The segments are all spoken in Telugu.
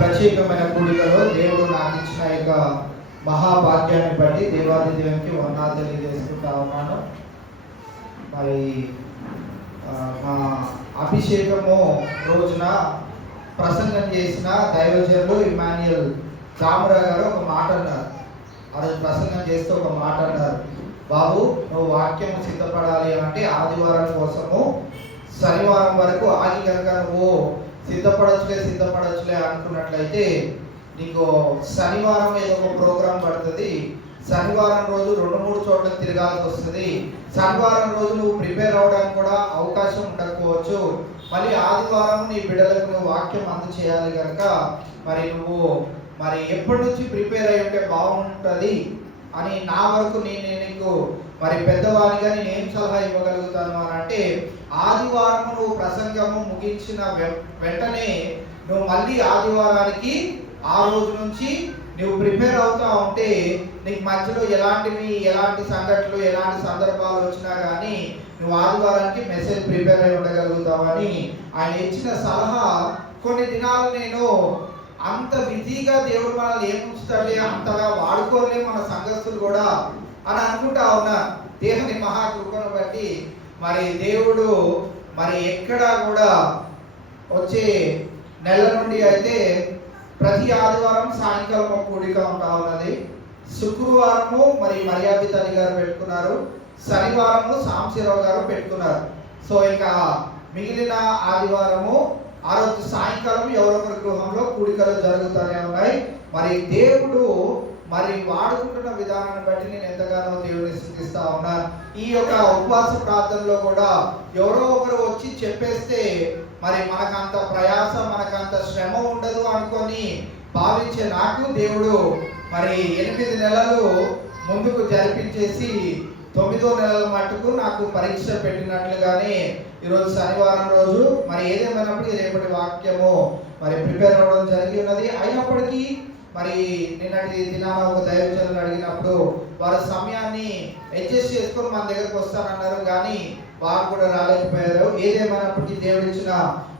ప్రత్యేకమైన కూడికలో దేవుడు నాకు ఇచ్చిన యొక్క మహాభాగ్యాన్ని బట్టి దేవాది దేవునికి వందనాలు తెలియజేసుకుంటా ఉన్నాను. మరి మా అభిషేకము రోజున ప్రసంగం చేసిన దైవజనులు ఇమాన్యుయల్ చామరా గారు ఒక మాట అన్నారు. ఆ రోజు ప్రసంగం చేస్తూ ఒక మాట అన్నారు, బాబు నువ్వు వాక్యం సిద్ధపడాలి అంటే ఆదివారం కోసము శనివారం వరకు ఆగి కనుక నువ్వు సిద్ధపడచ్చులే అనుకున్నట్లయితే నీకు శనివారం ఏదో ఒక ప్రోగ్రాం పడుతుంది, శనివారం రోజు 2-3 చోట్ల తిరగాల్సి వస్తుంది, శనివారం రోజు నువ్వు ప్రిపేర్ అవ్వడానికి కూడా అవకాశం ఉండకపోవచ్చు, మళ్ళీ ఆదివారం నీ బిడ్డలకు నువ్వు వాక్యం అందచేయాలి కనుక మరి నువ్వు ఎప్పటి నుంచి ప్రిపేర్ అయి ఉంటే బాగుంటుంది అని నా వరకు నేను నీకు మరి పెద్దవాడిగా నేను ఏం సలహా ఇవ్వగలుగుతాను అని అంటే, ఆదివారం నువ్వు ప్రసంగము ముగించిన వెంటనే నువ్వు మళ్ళీ ఆదివారానికి ఆ రోజు నుంచి నువ్వు ప్రిపేర్ అవుతా ఉంటే నీకు మధ్యలో ఎలాంటి సంఘటనలు ఎలాంటి సందర్భాలు వచ్చినా కానీ నువ్వు ఆదివారానికి మెసేజ్ ప్రిపేర్ అయి ఉండగలుగుతావని ఆయన ఇచ్చిన సలహా. కొన్ని దినాలు నేను అంత బిజీగా దేవుడు మనల్ని ఏం ఉంచుతాడే, అంతగా వాడుకోలే మన సంఘస్థులు కూడా అని అనుకుంటా ఉన్నా. దేవుని మహాకృపను బట్టి మరి దేవుడు మరి ఎక్కడా కూడా వచ్చే నెల నుండి అయితే ప్రతి ఆదివారం సాయంకాలం ఒక కూడిక ఉంటా ఉన్నది. శుక్రవారము మరి మర్యాద తల్లి గారు పెట్టుకున్నారు, శనివారము సాంశీరావు గారు పెట్టుకున్నారు. సో ఇంకా మిగిలిన ఆదివారము ఆ రోజు సాయంకాలం ఎవరొకరి గృహంలో కూడికలు జరుగుతూనే ఉన్నాయి. మరి దేవుడు మరి వాడుకుంటున్న విధానాన్ని బట్టి నేను ఎంతగానో దేవుని స్తుతిస్తా ఉన్నాను. ఈ యొక్క ఉపవాస ప్రార్థనలో కూడా ఎవరో ఒకరు వచ్చి చెప్పేస్తే మరి మనకంత ప్రయాస మనకంత శ్రమ ఉండదు అనుకొని భావించే నాకు దేవుడు మరి 8 నెలలు ముందుకు జరిపించేసి 9వ నెలల మట్టుకు నాకు పరీక్ష పెట్టినట్లుగానే ఈరోజు శనివారం రోజు మరి ఏదేమైనప్పటికీ రేపటి వాక్యము మరి ప్రిపేర్ అవ్వడం జరిగి ఉన్నది. అయినప్పటికీ మరి నిన్నటి దినాన ఒక దైవజనులు అడిగినప్పుడు వారి సమయాన్ని అడ్జస్ట్ చేసుకొని మన దగ్గరకు వస్తానన్నారు, కానీ వారు కూడా రాలేకపోయారు. ఏదేమైనప్పటికీ దేవుడిచ్చిన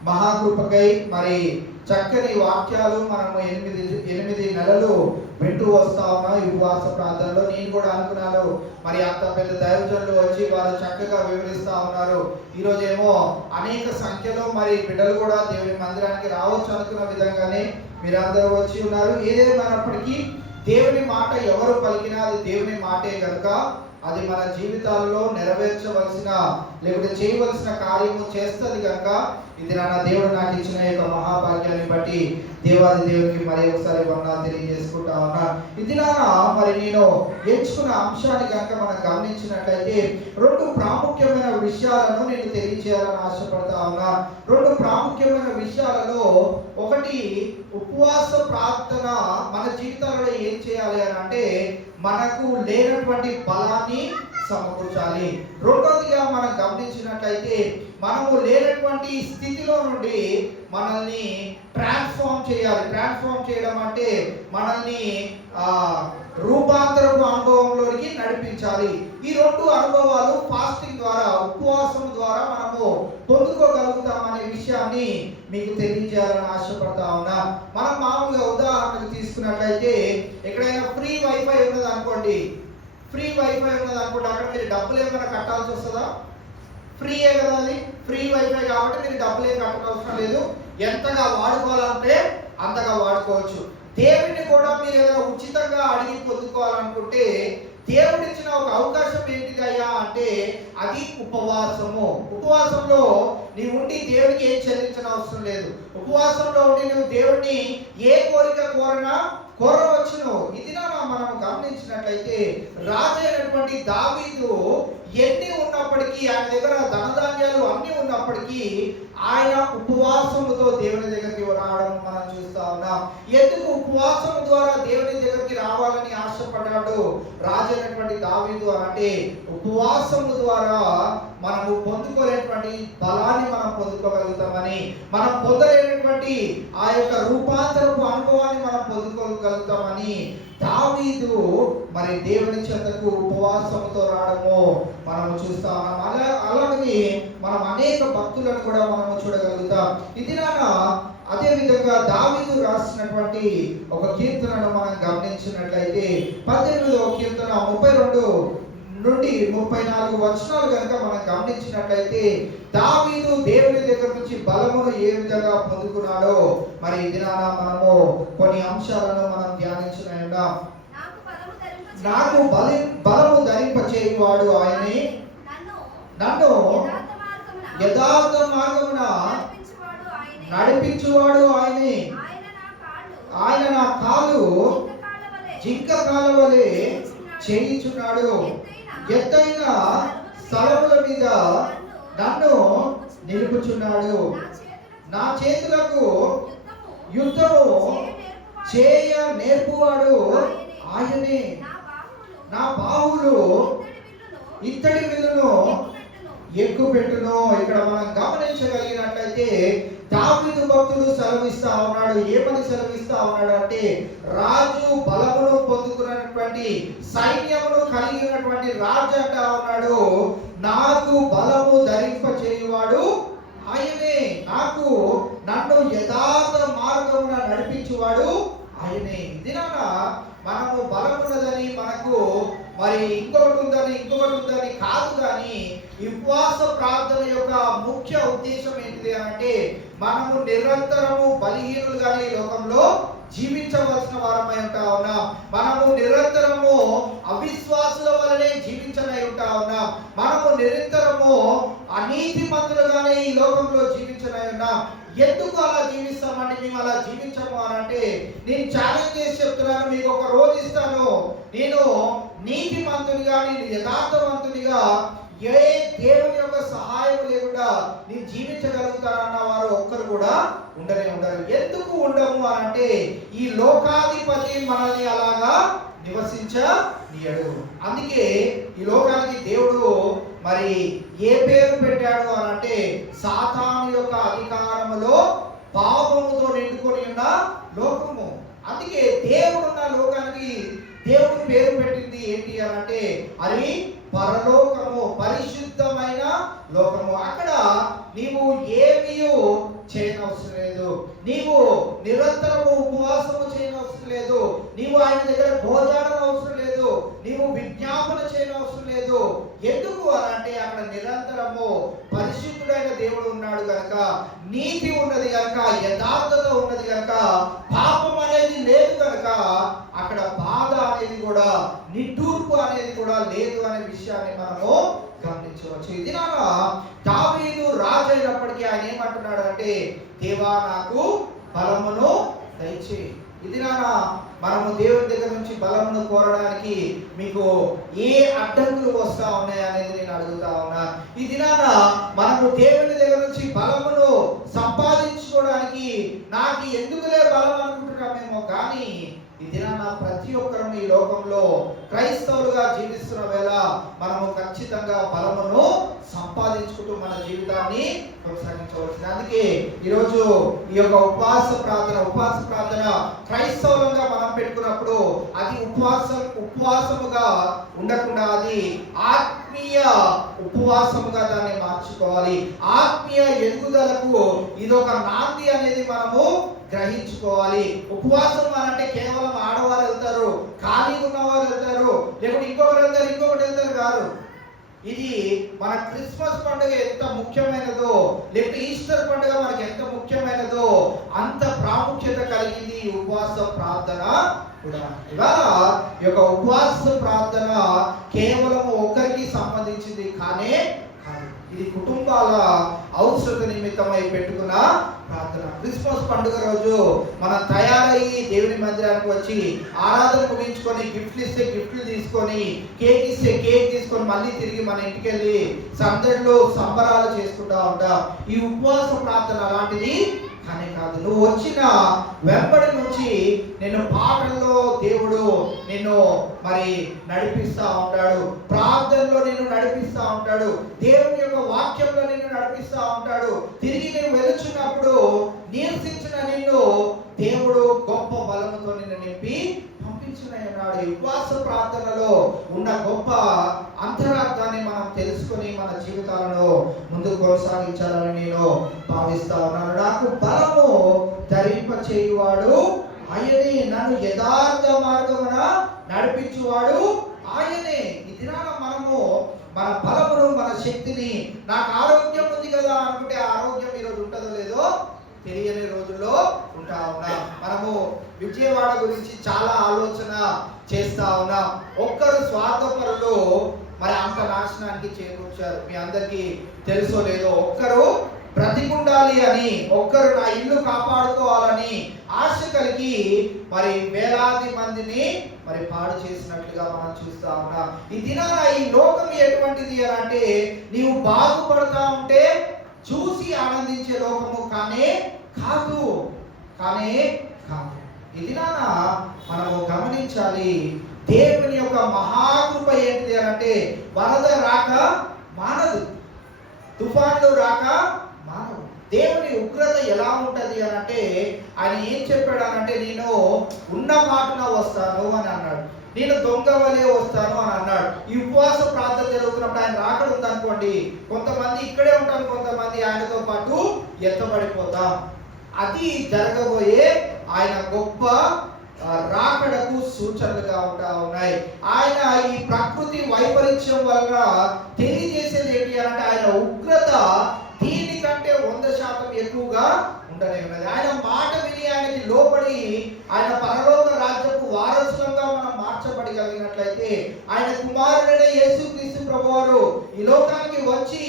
మహాకృపకై మరి చక్కని వాక్యాలు మనము 8 నెలలు వింటూ వస్తా ఉన్నాం ఈ ఉపవాస ప్రార్థనలో. నేను కూడా అనుకున్నాను మరి అంత పెద్ద దైవజనులు వచ్చి వారు చక్కగా వివరిస్తా ఉన్నారు. ఈరోజేమో అనేక సంఖ్యలో మరి బిడ్డలు కూడా దేవుని మందిరానికి రావచ్చు అనుకున్న విధంగానే మీరందరూ వచ్చి ఉన్నారు. ఏదేమైనప్పటికీ దేవుని మాట ఎవరు పలికినా అది దేవుని మాటే కనుక అది మన జీవితాల్లో నెరవేర్చవలసిన లేకపోతే చేయవలసిన కార్యము చేస్తుంది కనుక ఇది నా దేవుడు నాకు ఇచ్చిన యొక్క మహాభాగ్యాన్ని బట్టి దేవాది దేవునికి మరి ఒకసారి వందనాలు తెలియజేసుకుంటా ఉన్నా. ఇది మరి నేను ఎంచుకున్న అంశాన్ని కనుక మనం గమనించినట్లయితే 2 ప్రాముఖ్యమైన విషయాలను నేను తెలియజేయాలని ఆశపడతా ఉన్నా. 2 ప్రాముఖ్యమైన విషయాలలో ఒకటి ఉపవాస ప్రార్థన మన జీవితాలలో ఏం చేయాలి అని అంటే మనకు లేనటువంటి బలాన్ని సమకూర్చాలి. రెండోదిగా మనం గమనించినట్లయితే మనము లేనటువంటి స్థితిలో నుండి మనల్ని ట్రాన్స్ఫార్మ్ చేయాలి. ట్రాన్స్ఫార్మ్ చేయడం అంటే మనల్ని రూపాంతరపు అనుభవంలోనికి నడిపించాలి. ఈ 2 అనుభవాలు ఫాస్టింగ్ ద్వారా ఉపవాసం ద్వారా మనము పొందుకోగలుగుతామనే విషయాన్ని మీకు తెలియజేయాలని ఆశపడతా ఉన్నా. మనం మామూలుగా ఉదాహరణకు తీసుకున్నట్లయితే ఎక్కడైనా ఫ్రీ వైఫై ఉన్నది అనుకోండి, అక్కడ మీరు డబ్బులు ఏమైనా కట్టాల్సి వస్తుందా? ఫ్రీయే కదా, అది ఫ్రీ వైఫై కాబట్టి మీరు డబ్బులు ఏం కట్టవసరం లేదు. ఎంతగా వాడుకోవాలంటే అంతగా వాడుకోవచ్చు. దేవుడిని కూడా మీరు ఏదైనా ఉచితంగా అడిగి పొందుకోవాలనుకుంటే దేవుడిచ్చిన ఒక అవకాశం ఏంటిది అయ్యా అంటే అది ఉపవాసము. ఉపవాసంలో నీవు ఉండి దేవుడికి ఏం చెల్లించిన అవసరం లేదు. ఉపవాసంలో ఉండి నువ్వు దేవుడిని ఏ కోరిక కోరవచ్చును. ఇది మనం గమనించినట్లయితే రాజు అయినటువంటి దావీదు ఎన్ని ఉన్నప్పటికీ ఆయన దగ్గర ధనధాన్యాలు అన్ని ఉన్నప్పటికీ ఆయన ఉపవాసముతో దేవుని దగ్గరికి రావడం మనం చూస్తా ఉన్నాం. ఎందుకు ఉపవాసం ద్వారా దేవుని దగ్గరికి రావాలని ఆశపడ్డాడు రాజు అయినటువంటి దావీదు అంటే ఉపవాసము ద్వారా మనము పొందుకోలేనటువంటి బలాన్ని మనం పొందుకోగలుగుతామని, మనం పొందలేనటువంటి ఆ యొక్క రూపాంతరపు అనుభవాన్ని మనం పొందుకోగలుగుతామని దావీదు మరి దేవుని చెంతకు ఉపవాసంతో రావడము మనము చూస్తా ఉన్నాం. అలాగే మనం అనేక భక్తులను కూడా మనము చూడగలుగుతాం. ఇది అదే విధంగా దావీదు రాసినటువంటి ఒక కీర్తనను మనం గమనించినట్లయితే 18వ కీర్తన 32 నుండి 34 వచనాలు కనుక మనం గమనించినట్లయితే దావీదు దేవుని దగ్గర నుంచి బలమును ఏ విధంగా పొందుకున్నాడో మరి ఈ దినాన మనము కొన్ని అంశాలను మనం ధ్యానించిన ఉన్నాం. నాకు బలము ధరింపచేయువాడు ఆయనే, నన్ను యథార్థ మార్గమున నడిపించువాడు ఆయనే. ఆయన నా కాలు జింక కాలవలే చేయించున్నాడు. ఎత్తైన స్థలముల మీద నన్ను నిలుపుచున్నాడు. నా చేతులకు యుద్ధము చేయ నేర్పువాడు ఆయనే. నా బాహువులు ఇత్తడి విల్లును ఎక్కుపెట్టును. ఇక్కడ మనం గమనించగలిగినట్లయితే దావీదు భక్తుడు సెలవిస్తా ఉన్నాడు. ఏమని సెలవిస్తా ఉన్నాడు అంటే, రాజు బలమును పొందుకున్నటువంటి సైన్యమును కలిగినటువంటి రాజు అంటా ఉన్నాడు, నాకు బలము ధరింప చేయువాడు ఆయనే, నన్ను యథార్థ మార్గమున నడిపించువాడు ఆయనే. దినాన మనము బలమున్నదని మనకు మరి ఇంకొకటి ఉందని కాదు, కానీ ఈ ఉపవాస ప్రార్థన యొక్క ముఖ్య ఉద్దేశం ఏంటిది అంటే, మనము నిరంతరము బలహీనులుగానే ఈ లోకంలో జీవించవలసిన వారమై ఉంటా ఉన్నాం. మనము నిరంతరము అవిశ్వాసుల వలనే జీవించనై ఉంటా ఉన్నాం. మనము నిరంతరము అనీతిమంతులుగానే ఈ లోకంలో జీవించనై ఉన్నాం. ఎందుకు అలా జీవిస్తామండి? మేము అలా జీవించము అని అంటే, నేను ఛాలెంజ్ చేసి చెప్తున్నాను, మీకు ఒక రోజు ఇస్తాను, నేను నీతిమంతునిగా, నేను యథార్థవంతునిగా, ఏ దేవుని యొక్క సహాయం లేకుండా నేను జీవించగలుగుతానన్న వారు ఒక్కరు కూడా ఉండరు. ఎందుకు ఉండము అని అంటే, ఈ లోకాధిపతి మనల్ని అలాగా నివసించనీయడు. అందుకే ఈ లోకానికి దేవుడు మరి ఏ పేరు పెట్టాడు అని అంటే, సాతాను యొక్క అధికారములో పాపముతో నిండుకొని ఉన్న లోకము. అందుకే దేవుడున్న లోకానికి దేవుడు పేరు పెట్టింది ఏంటి అని అంటే, అది పరలోకము, పరిశుద్ధమైన లోకము. అక్కడ నీవు ఏమీ చేయనవసరం లేదు, నీవు నిరంతరము ఉపవాసము చేయనవసరం లేదు, నీవు ఆయన దగ్గర భోజనం అవసరం లేదు, నీవు విజ్ఞాపన చేయనవసరం లేదు. ఎందుకు అని అంటే, అక్కడ నిరంతరము పరిశుద్ధుడైన దేవుడు ఉన్నాడు కనుక, నీతి ఉన్నది కనుక, యథార్థత ఉన్నది కనుక, పాపం అనేది లేదు కనుక, అక్కడ బాధ అనేది కూడా, నిట్టూర్పు అనేది కూడా లేదు అనే విషయాన్ని మనము గమనించవచ్చు. ఇది దావీదు రాజు అయినప్పటికీ ఆయన ఏమంటున్నాడు అంటే, దేవా నాకు బలమును దయచేయి. ఇది మనము దేవుని దగ్గర నుంచి బలమును కోరడానికి మీకు ఏ అడ్డంకులు వస్తా ఉన్నాయి అనేది నేను అడుగుతా ఉన్నా. ఈ దినాన మనము దేవుని దగ్గర నుంచి బలమును సంపాదించుకోవడానికి నాకు ఎందుకులే బలం అనుకుంటున్నామేమో, కానీ ఈ దినాన ప్రతి ఒక్కరూ ఈ లోకంలో క్రైస్తవులుగా జీవిస్తున్న వేళ మనము ఖచ్చితంగా బలమును సంపాదించుకుంటూ మన జీవితాన్ని కొనసాగించవలసింది. అందుకే ఈరోజు ఈ యొక్క ఉపవాస ప్రార్థన క్రైస్తవులుగా మనం పెట్టుకున్నప్పుడు అది ఉపవాసముగా ఉండకుండా అది ఆత్మీయ ఉపవాసముగా దాన్ని మార్చుకోవాలి. ఆత్మీయ ఎదుగుదలకు ఇదొక నాంది అనేది మనము గ్రహించుకోవాలి. ఉపవాసం అంటే కేవలం ఆడవారు వెళ్తారు, ఖాళీగా ఉన్నవారు వెళ్తారు, లేకుంటే ఇంకొకటి వెళ్తారు కాదు. ఇది మన క్రిస్మస్ పండుగ ఎంత ముఖ్యమైనదో, లేకపోతే ఈస్టర్ పండుగ మనకి ఎంత ముఖ్యమైనదో అంత ప్రాముఖ్యత కలిగింది ఈ ఉపవాస ప్రార్థన కూడా. ఇవాళ ఈ యొక్క ఉపవాస ప్రార్థన కేవలం ఒక్కరికి సంబంధించింది కానే కాదు. ఇది కుటుంబాల అవసరత నిమిత్తమై పెట్టుకున్న ప్రార్థన. క్రిస్మస్ పండుగ రోజు మనం తయారయ్యి దేవుని మందిరానికి వచ్చి ఆరాధన ముగించుకొని గిఫ్ట్లు ఇస్తే గిఫ్ట్లు తీసుకొని, కేక్ ఇస్తే కేక్ తీసుకొని మళ్ళీ తిరిగి మన ఇంటికి వెళ్ళి సందడిలో సంబరాలు చేసుకుంటా ఉంటాం. ఈ ఉపవాస ప్రార్థన అలాంటిది కానీ కాదు. నువ్వు వచ్చిన వెంబడి నుంచి నిన్ను పాటల్లో దేవుడు నిన్ను మరి నడిపిస్తా ఉంటాడు, ప్రార్థనలో నిన్ను నడిపిస్తా ఉంటాడు, దేవుని యొక్క వాక్యంలో నిన్ను నడిపిస్తా ఉంటాడు. తిరిగి నేను వెలుచున్నప్పుడు నీరసించిన నిన్ను దేవుడు గొప్ప బలముతో నిన్ను నింపి పంపించున్నాడు. ఉపవాస ప్రార్థనలో ఉన్న గొప్ప అంతరార్థాన్ని మనం తెలుసుకొని మన జీవితాలను ముందుకు కొనసాగించాలని నేను భావిస్తా ఉన్నాను. నాకు బలము ధరింప చేయువాడు ఆయనే, నన్ను యథార్థ మార్గమున నడిపించువాడు ఆయనే. ఈ దినాన మనము మన బలమును, మన శక్తిని, నాకు ఆరోగ్యం ఉంది కదా అనుకుంటే ఆరోగ్యం ఈరోజు ఉంటుందో లేదో తెలియని రోజుల్లో ఉంటా ఉన్నాం. మనము విజయవాడ గురించి చాలా ఆలోచన చేస్తా ఉన్నాం. ఒక్కరు స్వార్థపరులు మరి అంత నాశనానికి చేకూర్చారు. మీ అందరికీ తెలుసో లేదో, ఒక్కరు బ్రతికుండాలి అని, ఒక్కరు నా ఇల్లు కాపాడుకోవాలని ఆశ కలిగి మరి వేలాది మందిని మరి పాడు చేసినట్లుగా మనం చూస్తా ఉన్నాం. ఈ దినాన ఈ లోకం ఎటువంటిది అని అంటే, నీవు బాగుపడతా ఉంటే చూసి ఆనందించే లోకము కానే కాదు. ఈ దినాన మనము గమనించాలి, దేవుని యొక్క మహాకృప ఏంటిది అని అంటే, వరద రాక మానదు, తుఫాన్లు రాక మానవు. దేవుని ఉగ్రత ఎలా ఉంటది అని అంటే, ఆయన ఏం చెప్పాడు అనంటే, నేను ఉన్న మాటన వస్తాను అని అన్నాడు, నేను దొంగ వలె వస్తాను అని అన్నాడు. ఈ ఉపవాస ప్రార్థన జరుగుతున్నప్పుడు ఆయన రాకడ ఉందనుకోండి, కొంతమంది ఇక్కడే ఉంటాం, కొంతమంది ఆయనతో పాటు ఎత్తబడిపోతాం. అది జరగబోయే ఆయన గొప్ప రాకడకు సూచనలుగా ఉంటా ఉన్నాయి. ఆయన ఈ ప్రకృతి వైపరీత్యం వల్ల తెలియజేసేది ఏంటి అంటే, ఆయన ఉగ్రత దీనికంటే 100% ఎక్కువగా ఉండనే ఉన్నది. ఆయన మాట విని ఆయనకి లోబడి ఆయన పరలోక రాజ్యపు వారసులంగా మనం మార్చబడగలిగినట్లయితే, ఆయన కుమారుడైన యేసుక్రీస్తు ప్రభువారు ఈ లోకానికి వచ్చి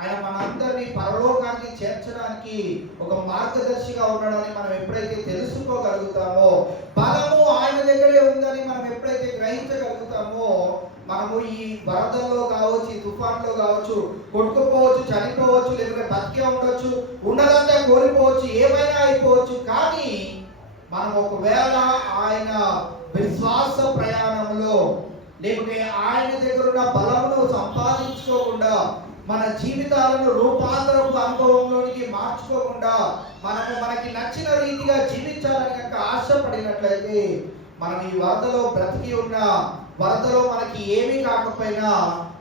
ఆయన మనందరినీ పరలోకానికి చేర్చడానికి ఒక మార్గదర్శిగా ఉన్నాడని మనం ఎప్పుడైతే తెలుసుకోగలుగుతామో, బలము ఆయన దగ్గరే ఉందని మనం ఎప్పుడైతే గ్రహించగలుగుతామో, మనము ఈ వరదల్లో కావచ్చు, ఈ తుఫాన్లో కావచ్చు, కొట్టుకుపోవచ్చు, చనిపోవచ్చు, లేకపోతే బతికే ఉండొచ్చు, ఉన్నదంతా కోల్పోవచ్చు, ఏమైనా అయిపోవచ్చు. కానీ మనం ఒకవేళ ఆయన విశ్వాస ప్రయాణంలో, లేకపోతే ఆయన దగ్గర ఉన్న బలమును సంపాదించుకోకుండా, మన జీవితాలను రూపాంతరపు అనుభవంలోనికి మార్చుకోకుండా, మనకి నచ్చిన రీతిగా జీవించాలని కనుక ఆశపడినట్లయితే, మనం ఈ వరదలో బ్రతికి ఉన్న వరదలో మనకి ఏమీ కాకపోయినా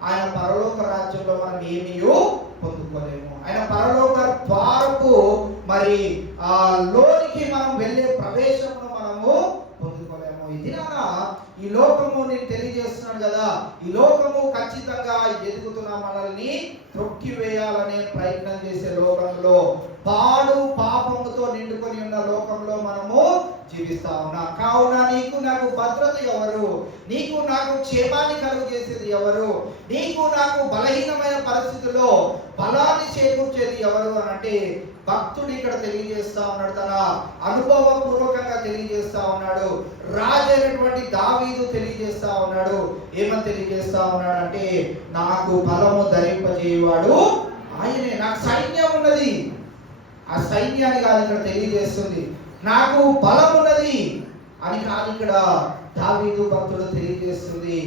ఆయన పరలోక రాజ్యంలో మనం ఏమీ పొందుకోలేము. ఆయన పరలోక ద్వారపు మరి లోనికి మనం వెళ్ళే ప్రవేశమును మనము పొందుకోలేము. ఈ దినాన ఈ లోకము నేను తెలియజేస్తున్నాను కదా, ఈ లోకము ఖచ్చితంగా ఎదుగుతున్న మనల్ని త్రొక్కివేయాలనే ప్రయత్నం చేసే లోకంలో, పాడు పాపముతో నిండుకొని ఉన్న లోకంలో మనము జీవిస్తా ఉన్నాం. కావున నీకు నాకు భద్రత ఎవరు? నీకు నాకు క్షేమాన్ని కలుగు చేసేది ఎవరు? నీకు నాకు బలహీనమైన పరిస్థితుల్లో బలాన్ని చేకూర్చేది ఎవరు అని అంటే, భక్తుడు ఇక్కడ తెలియజేస్తా ఉన్నాడు, తన అనుభవపూర్వకంగా తెలియజేస్తా ఉన్నాడు. రాజు అయినటువంటి దావీదు తెలియజేస్తా ఉన్నాడు. ఏమని తెలియజేస్తా ఉన్నాడు అంటే, నాకు బలము ధరింపజేయువాడు ఆయనే. నాకు సైన్యం ఉన్నది, ఆ సైన్యాన్ని కాదు ఇక్కడ తెలియజేస్తుంది, నాకు బలం ఉన్నది అని కాదు ఇక్కడ దావీదు భక్తుడు తెలియజేస్తుంది,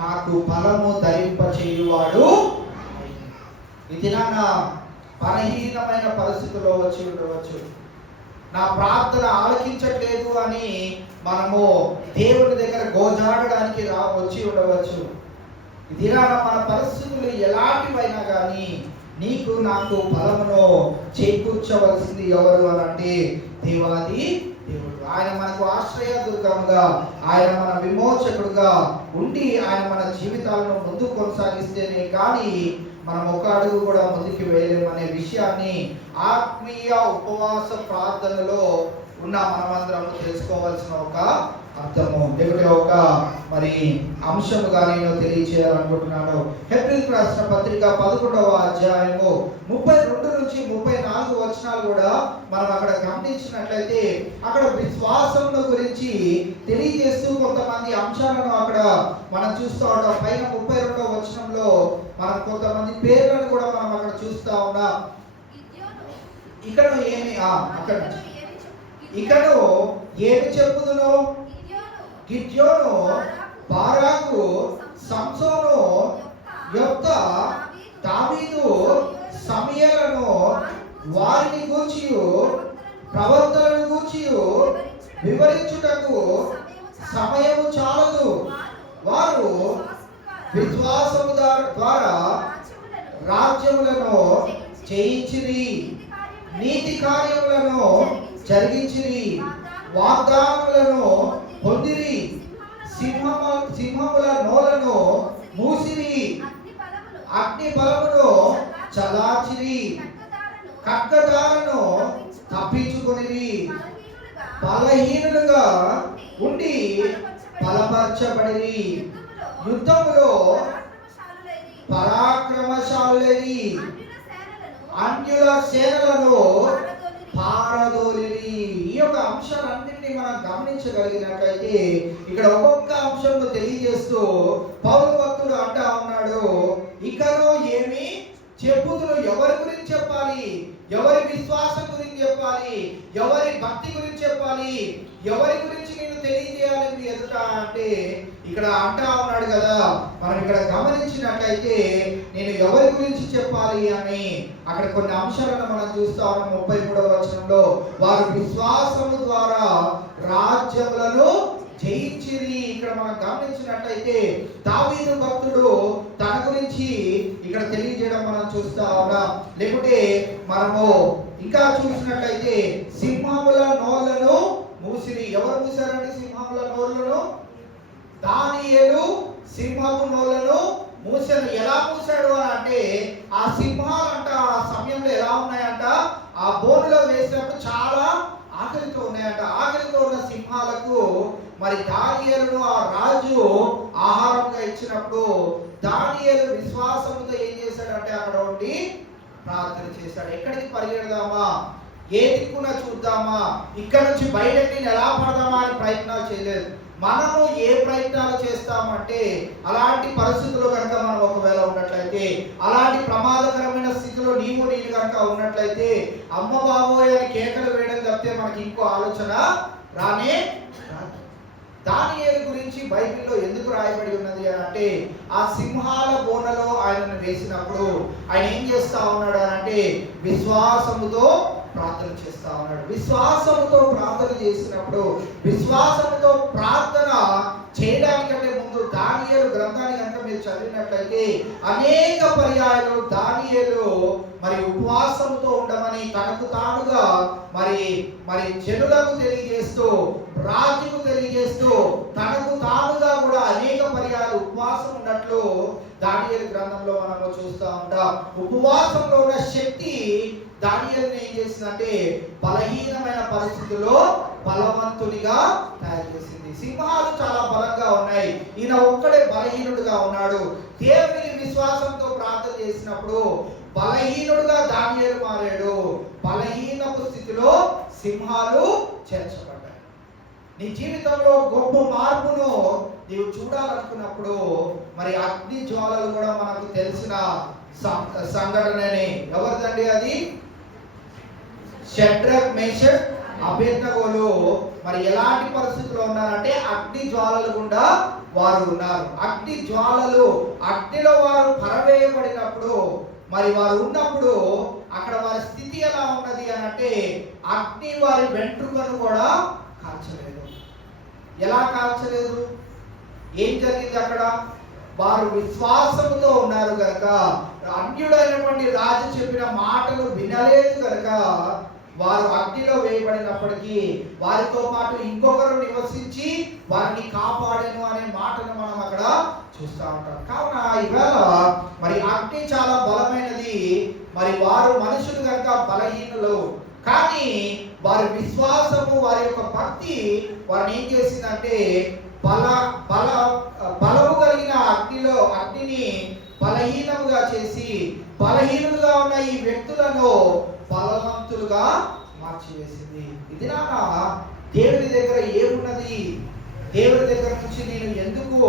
నాకు బలము ధరింపచేయువాడు. ఈ దినాన బలహీనమైన పరిస్థితుల్లో వచ్చి ఉండవచ్చు, నా ప్రార్థన ఆలకించట్లేదు అని మనము దేవుని దగ్గర గోజాడడానికి వచ్చి ఉండవచ్చు. ఈ దినాన మన పరిస్థితులు ఎలాంటివైనా కానీ నీకు నాకు బలమును చేకూర్చవలసింది ఎవరు అని అంటే, దేవాది దేవుడు. ఆయన మనకు ఆశ్రయ దుర్గముగా, ఆయన మన విమోచకుడుగా ఉండి ఆయన మన జీవితాలను ముందుకు కొనసాగిస్తేనే కానీ మనం ఒక అడుగు కూడా ముందుకు వేయలేము అనే విషయాన్ని ఆత్మీయ ఉపవాస ప్రార్థనలో ఉన్న మనమందరం తెలుసుకోవాల్సిన ఒక అర్థము, లేకపోతే ఒక మరి అంశముగా నేను తెలియచేయాలనుకుంటున్నాను. హెబ్రీయులకు రాసిన పత్రిక 11వ అధ్యాయము 32 నుంచి 34 వచనాలు కూడా మనం అక్కడ గమనించినట్లయితే, అక్కడ విశ్వాసమును గురించి తెలియజేస్తూ కొంతమంది అంశాలను అక్కడ మనం చూస్తూ ఉంటాం. పైన 32వ వచనంలో మనం కొంతమంది పేర్లను కూడా మనం అక్కడ చూస్తా ఉన్నాం. ఇక్కడ ఏమి ఇక్కడ ఏమి చెప్పుదును? గిద్యోను, బారాకు, సంసోను, యొఫ్తా, దావీదు, సమూయేలును వారిని గూర్చి ప్రవర్తనను గూర్చి వివరించుటకు సమయము చాలదు. వారు విశ్వాసము ద్వారా రాజ్యములను చేయించిరి, నీతి కార్యములను జరిగించిరి, వాగ్దానములను పొందిరి, సింహముల నోలను మూసిరి, అగ్ని బలమును చలాచిరి, ఖడ్గదారులను తప్పించుకొనిరి, బలహీనులుగా ఉండి బలపరచబడిరి, యుద్ధములో పరాక్రమశాలులైరి, అన్యుల సేనలను పారదోలిరి. ఈ యొక్క అంశాలన్నింటినీ మనం గమనించగలిగినట్లయితే ఇక్కడ ఒక్కొక్క అంశంలో తెలియజేస్తూ పౌలు భక్తుడు అంటా ఉన్నాడు, ఇకను ఏమి చెప్పుదును, ఎవరి గురించి చెప్పాలి, ఎవరి విశ్వాసం గురించి చెప్పాలి, ఎవరి భక్తి గురించి చెప్పాలి, ఎవరి గురించి నేను తెలియజేయాలి మీ ఎదుట అంటే ఇక్కడ అంటా ఉన్నాడు కదా. మనం ఇక్కడ గమనించినట్లయితే నేను ఎవరి గురించి చెప్పాలి అని అక్కడ కొన్ని అంశాలను మనం చూస్తా ఉన్నాం. 33వ వచనంలో వారు విశ్వాసము ద్వారా రాజ్యములను జయించిరి. ఇక్కడ మనం గమనించినట్లయితే దావీదు భక్తుడు తన గురించి ఇక్కడ తెలియజేయడం మనం చూస్తా ఉన్నాం. లేకుంటే మనము ఇంకా చూసినట్లయితే సింహముల నోళ్లను మూసిరి. ఎవరు మూసారండి సింహముల నోళ్లను? దానియేలు సింహపు నోళ్లను మూసాడు. ఎలా మూసాడు అని అంటే ఆ సింహాలంట ఆ సమయంలో ఎలా ఉన్నాయంట, ఆ బోనులో వేసినప్పుడు చాలా ఆకలితో ఉన్నాయంట. ఆకలితో ఉన్న సింహాలకు మరి దానియేలును ఆ రాజు ఆహారంగా ఇచ్చినప్పుడు దానియేలు విశ్వాసంతో ఏం చేశాడంటే అక్కడ ఉండి ప్రార్థన చేశాడు. ఎక్కడికి పరిగెడదామా, ఏ దిక్కున చూద్దామా, ఇక్కడ నుంచి బయటకి ఎలా పడదామా అని ప్రయత్నాలు చేయలేదు. మనము ఏ ప్రయత్నాలు చేస్తామంటే అలాంటి పరిస్థితుల్లో కనుక మనం ఒకవేళ ఉన్నట్లయితే, అలాంటి ప్రమాదకరమైన స్థితిలో నీవు నేను కనుక ఉన్నట్లయితే అమ్మ బాబోయ్ అని కేకలు వేయడం తప్పితే మనకి ఇంకో ఆలోచన రానే. దానియేలు గురించి బైబిల్లో ఎందుకు రాయబడి ఉన్నది అని అంటే ఆ సింహాల బోనలో ఆయనను వేసినప్పుడు ఆయన ఏం చేస్తా ఉన్నాడు అని అంటే విశ్వాసముతో ప్రార్థన చేస్తా ఉన్నాడు. విశ్వాసముతో ప్రార్థన చేసినప్పుడు, విశ్వాసముతో ప్రార్థన చేయడానికంటే ముందు దానియేలు గ్రంథాన్ని కనుక మీరు చదివినట్లయితే అనేక పర్యాయాలు దానియేలు మరి ఉపవాసముతో ఉండమని తనకు తానుగా మరి జనులకు తెలియజేస్తూ, రాజుకు తెలియజేస్తూ, తనకు తానుగా కూడా అనేక పర్యాయాలు ఉపవాసం ఉన్నట్లు దానియేలు గ్రంథంలో మనము చూస్తూ ఉంటాం. ఉపవాసంలో ఉన్న శక్తి దానియేలుని ఏం చేసిందంటే బలహీనమైన పరిస్థితుల్లో బలవంతునిగా తయారు చేసింది. సింహాలు చాలా బలంగా ఉన్నాయి, ఈయన ఒక్కడే బలహీనుడుగా ఉన్నాడు. దేవునికి విశ్వాసంతో ప్రార్థన చేసినప్పుడు బలహీనుడుగా దానియేలు మారాడు. బలహీనపు స్థితిలో సింహాలు చేర్చబడ్డాయి. నీ జీవితంలో గొప్ప మార్పును నీవు చూడాలనుకున్నప్పుడు మరి అగ్ని జ్వాలలు కూడా మనకు తెలిసిన సంఘటననే. ఎవరిదండి అది? షడ్రక్, మేషక్, అబేద్నెగోలు మరి ఎలాంటి పరిస్థితుల్లో ఉన్నారంటే అగ్ని జ్వాలలు గుండా వారు ఉన్నారు. అగ్ని జ్వాలలు, అగ్నిలో వారు పరవేయబడినప్పుడు మరి వారు ఉన్నప్పుడు అక్కడ వారి స్థితి ఎలా ఉన్నది అని అంటే అగ్ని వారి వెంట్రుకను కూడా కాల్చలేదు. ఎలా కాల్చలేదు? ఏం జరిగింది అక్కడ? వారు విశ్వాసముతో ఉన్నారు కనుక, అన్యుడైనటువంటి రాజు చెప్పిన మాటలు వినలేదు కనుక వారు అగ్నిలో వేయబడినప్పటికీ వారితో పాటు ఇంకొకరు నివసించి వారిని కాపాడెను అనే మాటను మనం అక్కడ చూస్తూ ఉంటాం. కావున ఇవాళ మరి అగ్ని చాలా బలమైనది. మరి వారు మనుషులు కనుక బలహీనులు, కానీ వారి విశ్వాసము, వారి యొక్క భక్తి వారిని ఏం చేసిందంటే బలము కలిగిన అగ్నిని బలహీనముగా చేసి బలహీనులుగా ఉన్న ఈ వ్యక్తులను బలవంతులుగా మార్చివేసింది. ఇది నాన్న దేవుని దగ్గర ఏమున్నది? దేవుని దగ్గర నుంచి నేను ఎందుకు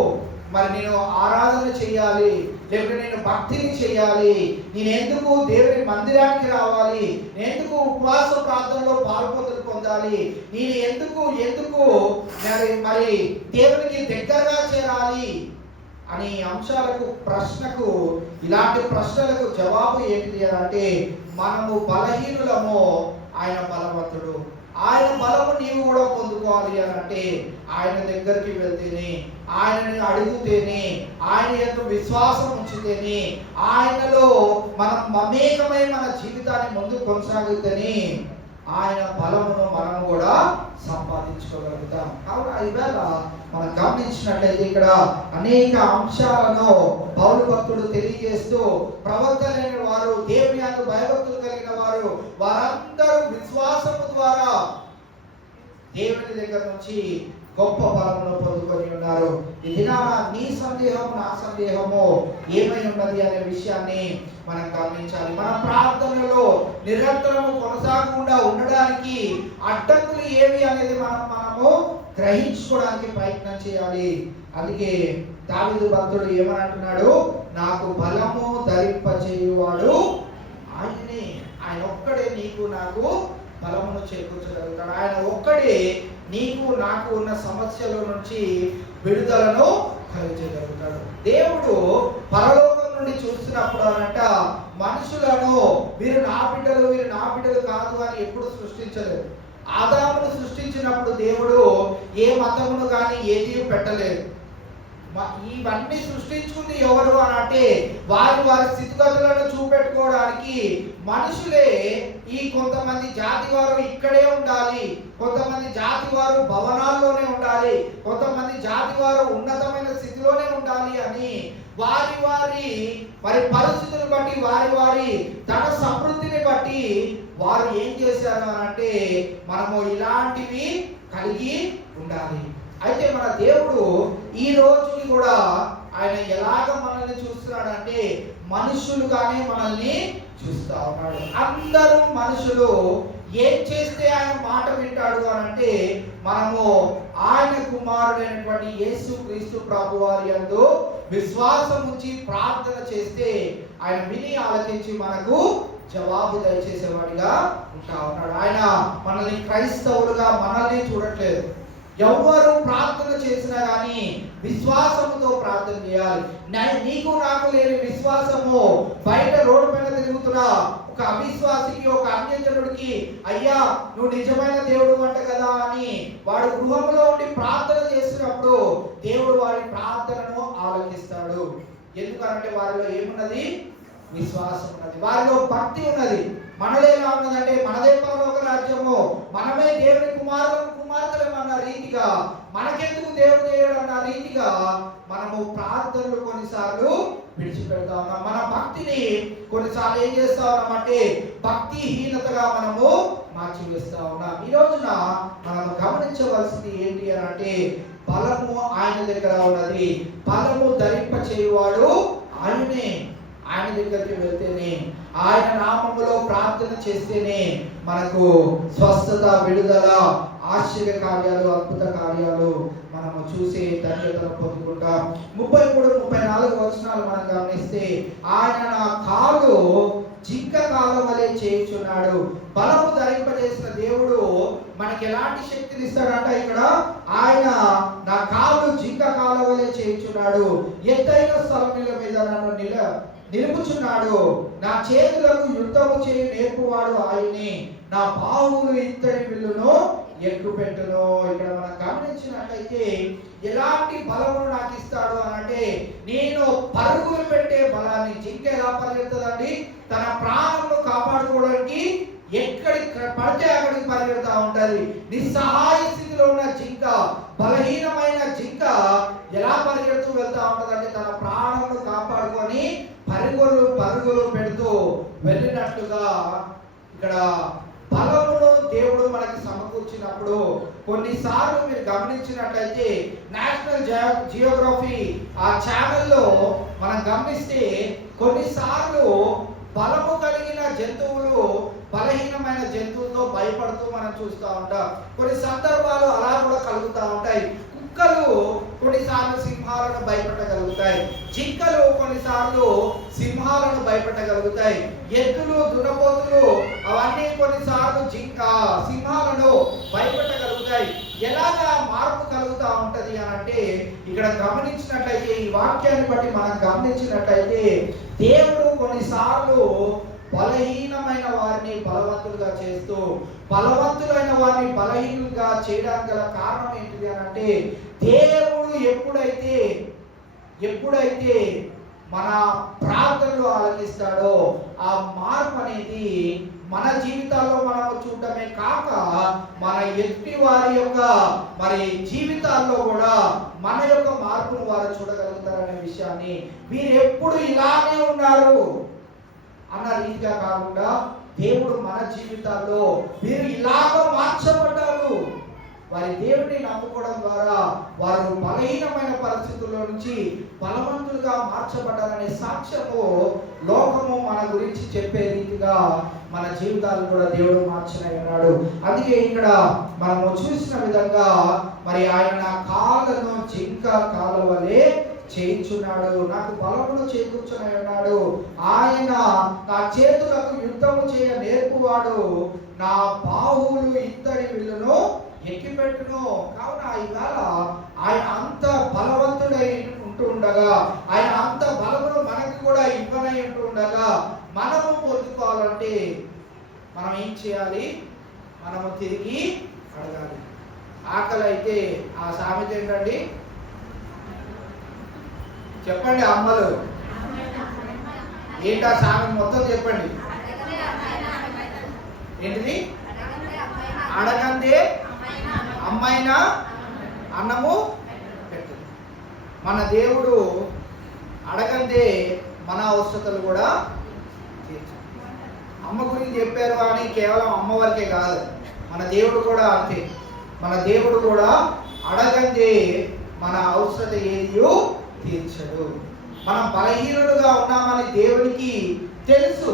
నేను ఆరాధన చేయాలి, లేకపోతే నేను భక్తిని చేయాలి, నేను ఎందుకు దేవుని మందిరానికి రావాలి, నేను ఎందుకు ఉపవాస ప్రార్థనలో పాల్పొందులు పొందాలి, నేను ఎందుకు మరి దేవునికి దగ్గరగా చేరాలి అనే అంశాలకు ప్రశ్నకు, ఇలాంటి ప్రశ్నలకు జవాబు ఏంటిది అంటే మనము బలహీనులము, ఆయన బలవంతుడు. ఆయన బలము నీవు కూడా పొందుకోవాలి అని అంటే ఆయన దగ్గరికి వెళ్తేనే, ఆయనని అడిగితేనే, ఆయన యొక్క విశ్వాసం ఉంచితేనే, ఆయనలో మనం మమేకమై మన జీవితాన్ని ముందు కొనసాగితేనే ఆయన బలమును మనము కూడా సంపాదించుకోగలుగుతాం. కావున ఇవాళ మనం గమనించినట్లయితే ఇక్కడ అనేక అంశాలను పౌలు భక్తుడు తెలియజేస్తూ, ప్రవక్తలైన వారు, దేవుని యందు భయభక్తులు కలిగిన వారు, వారందరూ విశ్వాసము ద్వారా దేవుని దగ్గర నుంచి గొప్ప బలమును పొందుకొని ఉన్నారు. ఈ దినాన నీ సందేహము నా సందేహము ఏమై ఉన్నది అనే విషయాన్ని మనం గమనించాలి. మన ప్రార్థనలో నిరంతరము కొనసాగకుండా ఉండడానికి అడ్డంకులు ఏవి అనేది మనము గ్రహించుకోవడానికి ప్రయత్నం చేయాలి. అందుకే దావీదు భక్తుడు ఏమని అంటున్నాడు? నాకు బలము ధరింపచేయువాడు ఆయనే. ఆయన ఒక్కడే నీకు నాకు బలమును చేకూర్చగలుగుతాడు. ఆయన ఒక్కడే నీకు నాకు ఉన్న సమస్యల నుంచి విడుదలను కలిగించగలుగుతాడు. దేవుడు పరలోకం నుండి చూస్తున్నప్పుడు అనంట మనుషులను వీరు నా బిడ్డలు కాదు అని ఎప్పుడు సృష్టించలేదు. ఆదామును సృష్టించినప్పుడు దేవుడు ఏ మతమును కానీ ఏది పెట్టలేదు. ఇవన్నీ సృష్టించుకుంది ఎవరు అని అంటే వారి స్థితిగతులను చూపెట్టుకోవడానికి మనుషులే. ఈ కొంతమంది జాతి వారు ఇక్కడే ఉండాలి, కొంతమంది జాతి వారు భవనాల్లోనే ఉండాలి, కొంతమంది జాతి వారు ఉన్నతమైన స్థితిలోనే ఉండాలి అని వారి పరిస్థితులను బట్టి వారి ధన సమృద్ధిని బట్టి వారు ఏం చేశారు అని అంటే మనము ఇలాంటివి కలిగి ఉండాలి. అయితే మన దేవుడు ఈ రోజుకి కూడా ఆయన ఎలాగ మనల్ని చూస్తున్నాడు అంటే మనుషులుగానే మనల్ని చూస్తా ఉన్నాడు. అందరూ మనుషులు ఏం చేస్తే ఆయన మాట వింటాడు అని అంటే మనము ఆయన కుమారుడైనటువంటి యేసు క్రీస్తు ప్రభు వారి యందు విశ్వాసం ఉంచి ప్రార్థన చేస్తే ఆయన విని ఆలకించి మనకు జవాబు దయచేసేవాడిగా ఉంటా ఉన్నాడు. ఆయన మనల్ని క్రైస్తవులుగా మనల్ని చూడట్లేదు. ఎవరు ప్రార్థన చేసినా కానీ విశ్వాసముతో ప్రార్థన చేయాలి. నీకు నాకు లేని విశ్వాసము బయట రోడ్డు పైన తిరుగుతున్నా ఒక అవిశ్వాసికి, ఒక అన్యజనుడికి అయ్యా నువ్వు నిజమైన దేవుడు అంట కదా అని వాడు గృహంలో ఉండి ప్రార్థన చేస్తున్నప్పుడు దేవుడు వారి ప్రార్థనను ఆలకిస్తాడు. ఎందుకంటే వారిలో ఏమున్నది? విశ్వాసం ఉన్నది, వారిలో భక్తి ఉన్నది. మనలో ఎలా ఉన్నదంటే మనదే పరలోక రాజ్యము, మనమే దేవుని కుమార్తెలమన్న రీతిగా, మనకెందుకు దేవుడు చేయడం అన్న రీతిగా మనము ప్రార్థనలు కొన్నిసార్లు విడిచిపెడతా ఉన్నాం. మన భక్తిని కొన్నిసార్లు ఏం చేస్తా ఉన్నామంటే భక్తిహీనతగా మనము మార్చివేస్తా ఉన్నాం. ఈ రోజున మనం గమనించవలసింది ఏంటి అని అంటే బలము ఆయన దగ్గర ఉన్నది. బలము ధరింప చేయువాడు ఆయనే. ఆయన దగ్గరికి వెళ్తేనే, ఆయన నామములో ప్రార్థన చేస్తేనే మనకు స్వస్థత, విడుదల, ఆశ్చర్య కార్యాలు, అద్భుత కార్యాలు మనము చూసే ధన్యతను పొందుకుంటాం. 33-34 వచనాలు మనం గమనిస్తే ఆయన నా కాలు జింక కాలం వలె చేయుచున్నాడు. బలము ధరింపజేసిన దేవుడు మనకి ఎలాంటి శక్తిని ఇస్తాడంట? ఇక్కడ ఆయన నా కాలు జింక కాలం వలె చేయుచున్నాడు, ఎత్తైన స్థలముల మీద నన్ను నిలుపుచున్నాడు, నా చేతులకు యుద్ధము చేయి నేర్పువాడు ఆయనే, నా బాహువులు ఇత్తడి విల్లును ఎక్కుపెట్టును. ఇక్కడ మనం గమనించినట్లయితే ఎలాంటి బలమును నాకు ఇస్తాడు అని అంటే నేను పరుగులు పెట్టే బలాన్ని. జింక ఎలా పరిగెడుతుందండి? తన ప్రాణమును కాపాడుకోవడానికి ఎక్కడికి పడితే అక్కడికి పరిగెడుతూ ఉంటది. నిస్సహాయ స్థితిలో ఉన్న జింక, బలహీనమైన జింక ఎలా పరిగెడుతూ వెళ్తా ఉంటదంటే తన ప్రాణమును కాపాడుకొని పరుగులు పెడుతూ వెళ్ళినట్లుగా ఇక్కడ బలమును దేవుడు మనకి సమకూర్చినప్పుడు కొన్నిసార్లు మీరు గమనించినట్లయితే నేషనల్ జియోగ్రఫీ ఆ ఛానల్లో మనం గమనిస్తే కొన్నిసార్లు బలము కలిగిన జంతువులు బలహీనమైన జంతువులతో భయపడుతూ మనం చూస్తూ ఉంటాం. కొన్ని సందర్భాలు అలా కూడా కలుగుతూ ఉంటాయి. కుక్కలు కొన్నిసార్లు సింహాలను భయపెట్టగలుగుతాయి, జింకలు కొన్నిసార్లు సింహాలను భయపెట్టగలుగుతాయి, ఎద్దులు, దున్నపోతులు అవన్నీ కొన్నిసార్లు సింహాలను భయపెట్టగలుగుతాయి. ఎలాగా మార్పు కలుగుతూ ఉంటది అని అంటే ఇక్కడ గమనించినట్లయితే, ఈ వాక్యాన్ని బట్టి మనం గమనించినట్లయితే దేవుడు కొన్నిసార్లు బలహీనమైన వారిని బలవంతులుగా చేస్తూ బలవంతులైన వారిని బలహీనులుగా చేయడానికి గల కారణం ఏంటిది అని అంటే దేవుడు ఎప్పుడైతే మన ప్రార్థనలు ఆలకిస్తాడో ఆ మార్పు అనేది మన జీవితాల్లో మనం చూడటమే కాక మన ఎదుటి వారి యొక్క మరి జీవితాల్లో కూడా మన యొక్క మార్పును వారు చూడగలుగుతారనే విషయాన్ని, వీరు ఎప్పుడు ఇలానే ఉన్నారు అన్న రీతిగా కాకుండా దేవుడు మన జీవితాల్లో వీరు ఇలాగ మార్చబడ్డారు, వారి దేవుడిని నమ్ముకోవడం ద్వారా వారు బలహీనమైన పరిస్థితుల్లో నుంచి బలవంతులుగా మార్చబడ్డారనే సాక్ష్యము లోకము మన గురించి చెప్పే రీతిగా మన జీవితాలు కూడా దేవుడు మార్చినై ఉన్నాడు. అందుకే ఇక్కడ మనము చూసిన విధంగా మరి ఆయన కాళ్ళను జింక కాళ్ళ వలె చేయించున్నాడు, నాకు బలమును చేకూర్చునై ఉన్నాడు, ఆయన నా చేతులకు యుద్ధము చేయ నేర్పువాడు, నా బాహువులు ఇత్తడి విల్లును ఎక్కిపెట్టును. కావున ఇవాళ ఆయన అంత బలవంతుడై ఉంటూ ఉండగా, ఆయన అంత బలమును మనకు కూడా ఇవ్వనై ఉంటూ ఉండగా, మనము పొందుకోవాలంటే మనం ఏం చేయాలి? మనము తిరిగి అడగాలి. ఆకలి అయితే ఆ సామెత ఏంటండి? చెప్పండి అమ్మలు, ఏంటి ఆ సామెత మొత్తం చెప్పండి. ఏంటిది? అడగందే అమ్మైనా అన్నము పెట్టదు. మన దేవుడు అడగందే మన అవసరతలు కూడా తీర్చాలి. అమ్మ గురించి చెప్పారు అని కేవలం అమ్మ వరకే కాదు, మన దేవుడు కూడా అంతే. మన దేవుడు కూడా అడగందే మన అవసరత ఏదియో తీర్చడు. మనం బలహీనులుగా ఉన్నామని దేవుడికి తెలుసు.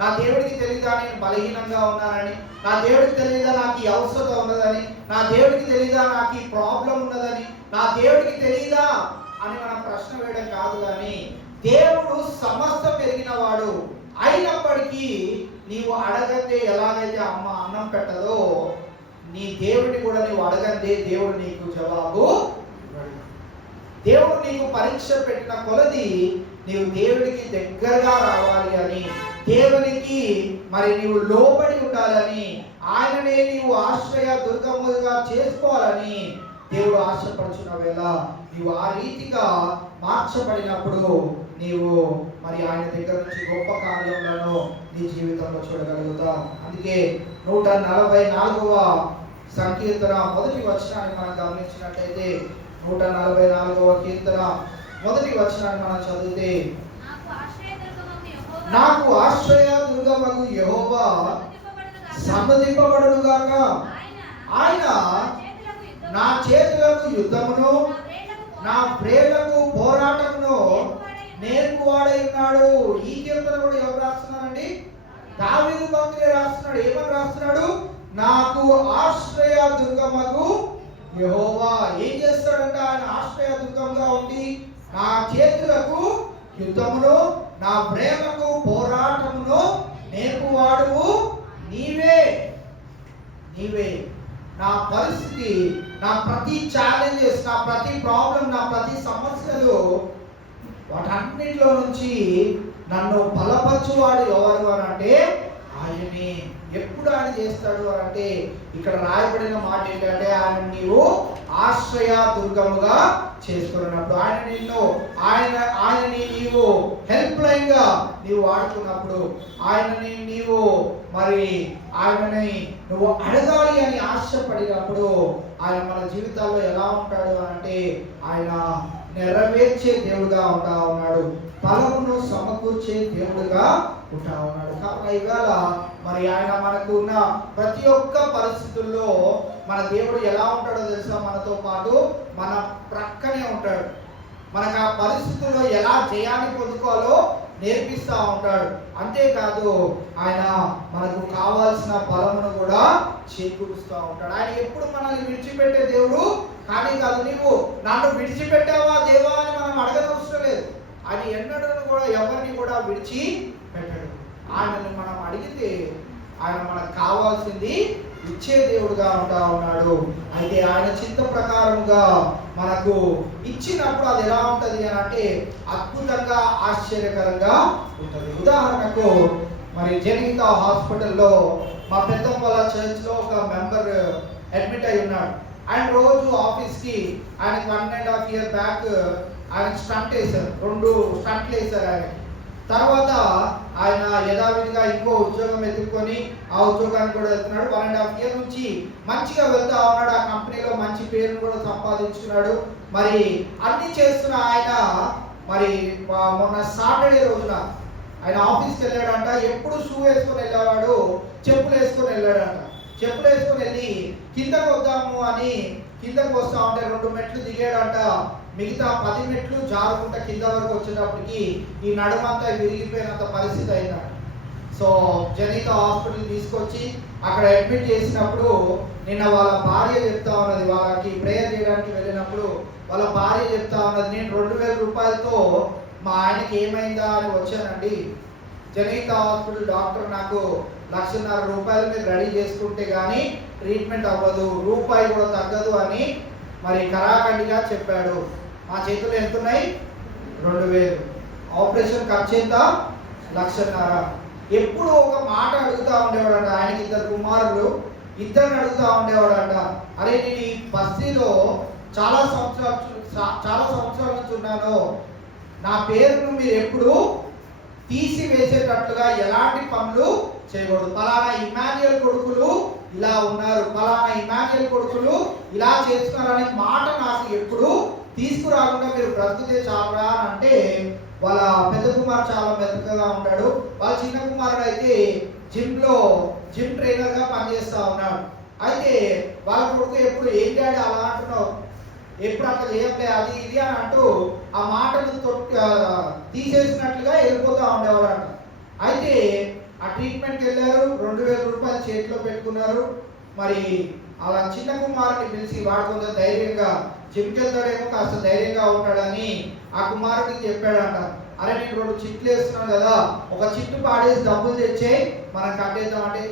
నా దేవుడికి తెలియదా నేను బలహీనంగా ఉన్నానని? నా దేవుడికి తెలియదా నాకు ఈ అవసరం ఉన్నదని? నా దేవుడికి తెలియదా నాకు ఈ ప్రాబ్లం ఉన్నదని? నా దేవుడికి తెలియదా అని మనం ప్రశ్న వేయడం కాదు. కానీ దేవుడు సమస్త పెరిగిన వాడు అయినప్పటికీ నీవు అడగందే ఎలాగైతే అమ్మ అన్నం పెట్టదో, నీ దేవుడిని కూడా నీవు అడగందే దేవుడు నీకు జవాబు. దేవుడు నీకు పరీక్ష పెట్టిన కొలది నీవు దేవుడికి దగ్గరగా రావాలి అని, దేవునికి మరి నీవు లోబడి ఉండాలని, ఆయననే నీవు ఆశ్రయ దుర్గముగా చేసుకోవాలని దేవుడు ఆశపడుచున్న వేళ నీవు ఆ రీతిగా మార్చబడినప్పుడు నీవు మరి ఆయన దగ్గర నుంచి గొప్ప కార్యములను నీ జీవితంలో చూడగలుగుతాం. అందుకే 144వ సంకీర్తన మొదటి వచనాన్ని మనం గమనించినట్లయితే, 144వ కీర్తన మొదటి వచనాన్ని మనం చదివితే, నాకు ఆశ్రయ దుర్గమగు యెహోవా సన్నదింపబడునుగాక, ఆయన నా చేతులకు యుద్ధమును నా ప్రేమకు పోరాటమును నేర్పువాడై ఉన్నాడు. ఈ కీర్తన కూడా ఎవరు రాస్తున్నారండి? దావీదు భక్తుడే రాస్తున్నాడు. ఏమని రాస్తున్నాడు? నాకు ఆశ్రయ దుర్గమగు యెహోవా. ఏం చేస్తాడంటే ఆయన ఆశ్రయ దుర్గంగా ఉండి నా చేతులకు యుద్ధమును నా ప్రేమకు పోరాటమును నేర్పువాడు నీవే. నీవే నా పరిస్థితి, నా ప్రతి ఛాలెంజెస్, నా ప్రతి ప్రాబ్లం, నా ప్రతి సమస్యలు, వాటన్నిటిలో నుంచి నన్ను బలపరచువాడు ఎవరు అని అంటే ఆయనే. ఎప్పుడు ఆయన చేస్తాడు అని అంటే ఇక్కడ రాయబడిన మాట ఏంటంటే, ఆయన నీవు ఆశ్రయ దుర్గముగా చేసుకున్నప్పుడు, ఆయనని నీవు హెల్ప్ లైన్ గా నీవు వాడుకున్నప్పుడు, ఆయనని నీవు మరి ఆయనని నువ్వు అడగాలి అని ఆశపడినప్పుడు, ఆయన మన జీవితాల్లో ఎలా ఉంటాడు అని అంటే ఆయన నెరవేర్చే దేవుడుగా ఉంటా ఉన్నాడు, ఫలమును సమకూర్చే దేవుడుగా ఉంటా ఉన్నాడు. కాబట్టి ఇవాళ మరి ఆయన మనకు ఉన్న ప్రతి ఒక్క పరిస్థితుల్లో మన దేవుడు ఎలా ఉంటాడో తెలుసా? మనతో పాటు మన ప్రక్కనే ఉంటాడు. మనకు ఆ పరిస్థితుల్లో ఎలా జయాన్ని పొందుకోవాలో నేర్పిస్తూ ఉంటాడు. అంతేకాదు ఆయన మనకు కావాల్సిన బలమును కూడా చేకూరుస్తూ ఉంటాడు. ఆయన ఎప్పుడు మనల్ని విడిచిపెట్టే దేవుడు కానీ కాదు. నీవు నన్ను విడిచిపెట్టావా దేవా అని మనం అడగనవసరం లేదు. ఆయన ఎన్నడూ కూడా ఎవరిని కూడా విడిచి పెట్టడు. ఆయనను మనం అడిగితే ఆయన మనకు కావాల్సింది ఇచ్చే దేవుడుగా ఉంటా ఉన్నాడు. అయితే ఆయన చిత్త ప్రకారంగా మనకు ఇచ్చినప్పుడు అది ఎలా ఉంటది అని అంటే అద్భుతంగా ఆశ్చర్యకరంగా ఉంటుంది. ఉదాహరణకు మరి జనహిత హాస్పిటల్లో మా పెద్దమ్మ వాళ్ళ చర్చ్లో ఒక మెంబర్ అడ్మిట్ అయి ఉన్నాడు. ఆయన రోజు ఆఫీస్కి ఆయనకు 1.5 years బ్యాక్ ఆయన స్టంట్ వేశారు, 2 స్టంట్లు వేశారు. తర్వాత ఆయన యథావిధిగా ఇంకో ఉద్యోగం ఎత్తుక్కొని ఆ ఉద్యోగానికి కూడా వెళ్తున్నాడు. 1.5 years నుంచి మంచిగా వెళ్తా ఉన్నాడు. ఆ కంపెనీలో మంచి పేరును కూడా సంపాదించుకున్నాడు. మరి అన్ని చేస్తున్న ఆయన మరి మొన్న సాటర్డే రోజున ఆయన ఆఫీస్కి వెళ్ళాడంట. ఎప్పుడు షూ వేసుకొని వెళ్ళేవాడు, చెప్పులు వేసుకొని వెళ్ళాడంట. చెప్పులు వేసుకొని వెళ్ళి కిందకు వద్దాము అని కిందకు వస్తా ఉంటే 2 మెట్లు దిగాడంట. మిగతా 10 మెట్లు జారుకుంటా కింద వరకు వచ్చేటప్పటికి ఈ నడుమంతా విరిగిపోయినంత పరిస్థితి అయిందంట. సో జనిత హాస్పిటల్ తీసుకొచ్చి అక్కడ అడ్మిట్ చేసినప్పుడు నిన్న వాళ్ళ భార్య చెప్తా ఉన్నది, వాళ్ళకి ప్రేయర్ చేయడానికి వెళ్ళినప్పుడు వాళ్ళ భార్య చెప్తా ఉన్నది, నేను 2,000 రూపాయలతో మా ఆయనకి ఏమైందా అని వచ్చానండి. జనిత హాస్పిటల్ డాక్టర్ నాకు 1,50,000 రూపాయలు మీరు రెడీ చేసుకుంటే కానీ ట్రీట్మెంట్ అవ్వదు, రూపాయి కూడా తగ్గదు అని మరి కరాఖండిగా చెప్పాడు. మా చేతులు ఎంత ఉన్నాయి? 2,000. ఆపరేషన్ ఖర్చు ఎంత? 1,50,000. ఎప్పుడు ఒక మాట అడుగుతా ఉండేవాడంట. ఆయనకి 2 కుమారులు, ఇద్దరిని అడుగుతా ఉండేవాడంట, అరే నేను ఈ బస్తీలో చాలా సంవత్సరాల నుంచి ఉన్నాను, నా పేరును మీరు ఎప్పుడు తీసివేసేటట్లుగా ఎలాంటి పనులు చేయకూడదు. పలానా ఇమాన్యుయల్ కొడుకులు ఇలా ఉన్నారు, పలానా ఇమాన్యుయల్ కొడుకులు ఇలా చేస్తున్నారనే మాట నాకు ఎప్పుడు తీసుకురాకుండా మీరు బ్రతికితే చాలరా అని అంటే, వాళ్ళ పెద్ద కుమారుడు చాలా మెత్తగా ఉంటాడు. వాళ్ళ చిన్న కుమారుడు అయితే జిమ్ ట్రైనర్ గా పనిచేస్తా ఉన్నాడు. అయితే వాళ్ళ కొడుకు ఎప్పుడు ఏం డాడీ అలా అంటున్నావు, ఎప్పుడు అట్లా చేయట్లే అది ఇది అని అంటూ ఆ మాటలు తీసేసినట్లుగా వెళ్ళిపోతా ఉండేవాడు అంట. అయితే ఆ ట్రీట్మెంట్కి వెళ్ళారు, 2,000 రూపాయలు చేతిలో పెట్టుకున్నారు. మరి అలా చిన్న కుమారుడిని పిలిచి, వాడు కొంచెం ధైర్యంగా జిమ్కి వెళ్తాడేమో కాస్త ధైర్యంగా ఉంటాడని ఆ కుమారుడికి చెప్పాడంట. అరే నేను 2 చిట్లు వేస్తున్నాను కదా, ఒక చిట్టు పాడేసి డబ్బులు తెచ్చే మనం కట్టేద్దాం అంటే,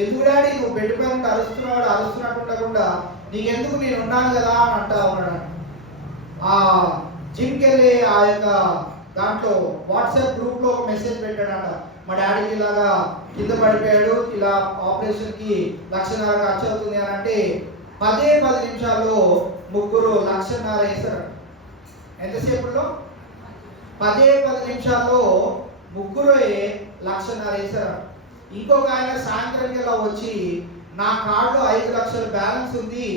ఎందుకు డాడీ నువ్వు బెడ్ పైన అరుస్తున్నట్టు ఉండకుండా నీకెందుకు, నేను ఉన్నాను కదా అని అంటా ఉన్నాడు. ఆ జిమ్కి వెళ్ళి ఆ యొక్క దాంట్లో వాట్సాప్ గ్రూప్లో ఒక మెసేజ్ పెట్టాడంట, మా డాడీకి ఇలాగా కింద పడిపోయాడు, ఇలా ఆపరేషన్కి 1,50,000 ఖర్చు అవుతుంది అని అంటే 10 నిమిషాల్లో 3 1,50,000 వేశారు. ఎంతసేపులో? 10 నిమిషాల్లో 3 1,50,000 వేశారు. ఇంకొక ఆయన సాయంత్రం ఇలా వచ్చి, నా కార్డులో 5 లక్షల బ్యాలెన్స్ ఉంది,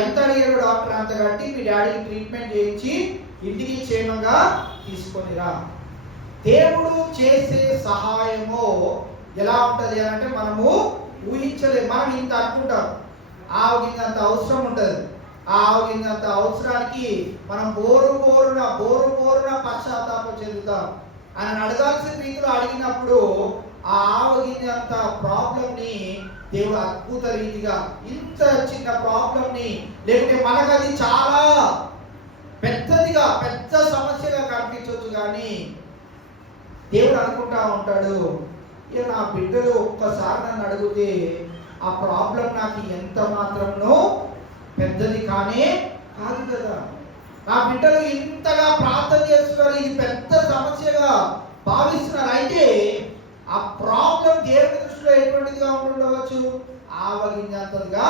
ఎంత అడిగారు డాక్టర్ అంత కట్టి మీ డాడీకి ట్రీట్మెంట్ చేయించి ఇంటికి క్షేమంగా తీసుకొనిరా. దేవుడు చేసే సహాయము ఎలా ఉంటుంది అని అంటే మనము ఊహించలేము. మనం ఇంత అనుకుంటాం, ఆవగిందంత అవసరం ఉంటుంది. ఆ ఆవగిందంత అవసరానికి మనం బోరున పశ్చాత్తాపం చెందుతాం. ఆయన అడగాల్సిన రీతిలో అడిగినప్పుడు ఆ ఆవగిందంత ప్రాబ్లంని దేవుడు అద్భుత రీతిగా, ఇంత చిన్న ప్రాబ్లంని, లేకుంటే మనకు అది చాలా పెద్ద సమస్యగా కనిపించవచ్చు, కానీ దేవుడు అనుకుంటా ఉంటాడు, ఇక నా బిడ్డలు ఒక్కసారి నన్ను అడిగితే ఆ ప్రాబ్లం నాకు ఎంత మాత్రంలో పెద్దది కానే కాదు కదా. నా బిడ్డలు ఇంతగా ప్రార్థన చేస్తున్నారు, ఇది పెద్ద సమస్యగా భావిస్తున్నారు. అయితే ఆ ప్రాబ్లం దేవుని దృష్టిలో ఎటువంటిదిగా ఉండవచ్చు? ఆవగింజంతగా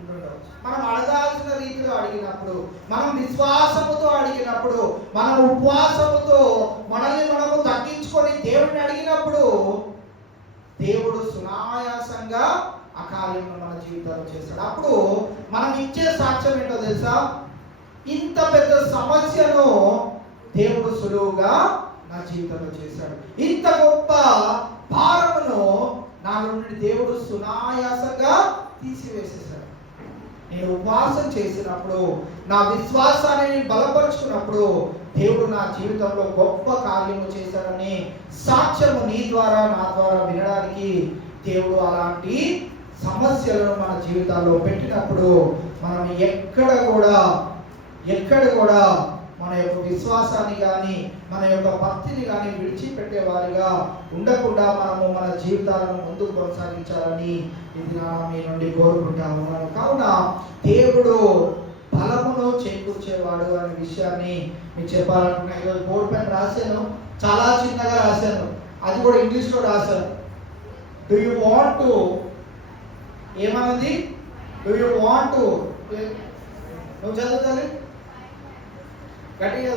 ఉండవచ్చు. మనం అడగాల్సిన రీతిలో అడిగినప్పుడు, మనం విశ్వాసముతో అడిగినప్పుడు, మనం ఉపవాసముతో మనల్ని మనము తగ్గించుకొని దేవుడిని అడిగినప్పుడు దేవుడు సునాయాసంగా ఆ కార్యమును మన జీవితంలో చేస్తాడు. అప్పుడు మనం ఇచ్చే సాక్ష్యం ఏంటో తెలుసా? ఇంత పెద్ద సమస్యను దేవుడు సులువుగా నా జీవితంలో చేశాడు, ఇంత గొప్ప భారమును నా నుండి దేవుడు సునాయాసంగా తీసివేసేశాడు. నేను ఉపవాసం చేసినప్పుడు, నా విశ్వాసాన్ని బలపరుచుకున్నప్పుడు దేవుడు నా జీవితంలో గొప్ప కార్యము చేశాడని సాక్ష్యము నీ ద్వారా నా ద్వారా వినడానికి దేవుడు అలాంటి సమస్యలను మన జీవితాల్లో పెట్టినప్పుడు మనం ఎక్కడ కూడా మన యొక్క విశ్వాసాన్ని కానీ మన యొక్క భక్తిని కానీ విడిచిపెట్టే వారిగా ఉండకుండా మనము మన జీవితాలను ముందుకు కొనసాగించాలని ఇది మీ నుండి కోరుకుంటా ఉన్నాను. కావున దేవుడు బలమును చేకూర్చేవాడు అనే విషయాన్ని మీకు చెప్పాలనుకున్నా. ఈరోజు బోర్డు పైన రాశాను, చాలా చిన్నగా రాశాను, అది కూడా ఇంగ్లీష్లో రాశాను. డూ యూ వాంట్ టు, ఏమన్నది? డూ యూ వాంట్ టు, నువ్వు చదువుతాలి గట్టిగా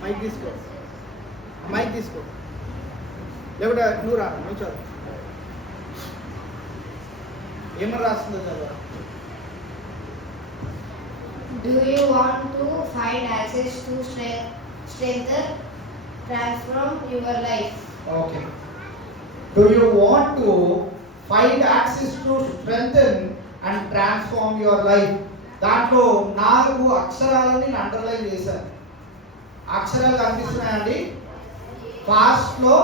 మైక్ తీసుకో. మైక్ తీసుకో, లేకుంటే నువ్వు రా, నువ్వు చదువు. ఏమని రాస్తుందో చదువు. Do you want to find access to strengthen, transform your life? Okay. Do you want to find access to strengthen and transform your life? దాంట్లో 4 అక్షరాలని నేను అండర్లైన్ చేశాను. అక్షరాలు కనిపిస్తున్నాయండి. ఫాస్ట్ లో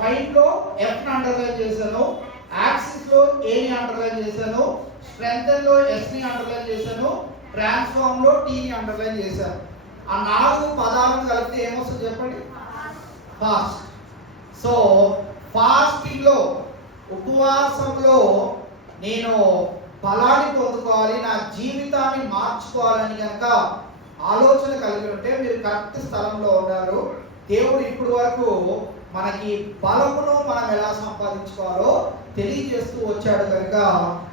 ఫైండ్ లో F ని అండర్లైన్ చేశాను, యాక్సిస్ లో A ని అండర్లైన్ చేశాను, స్ట్రెంగ్తెన్ లో S ని అండర్లైన్ చేశాను, ట్రాన్స్ఫార్మ్ లో T ని అండర్లైన్ చేశాను. ఆ 4 పదాలను కలిపితే ఏమొస్తుంది చెప్పండి? ఫాస్ట్. సో ఫాస్టింగ్ లో, ఉపవాసంలో నేను ఫలాన్ని పొందుకోవాలి, నా జీవితాన్ని మార్చుకోవాలని కనుక ఆలోచన కలిగి ఉంటే మీరు కరెక్ట్ స్థలంలో ఉన్నారు. దేవుడు ఇప్పుడు వరకు మనకి బలమును మనం ఎలా సంపాదించుకోవాలో తెలియజేస్తూ వచ్చాడు కనుక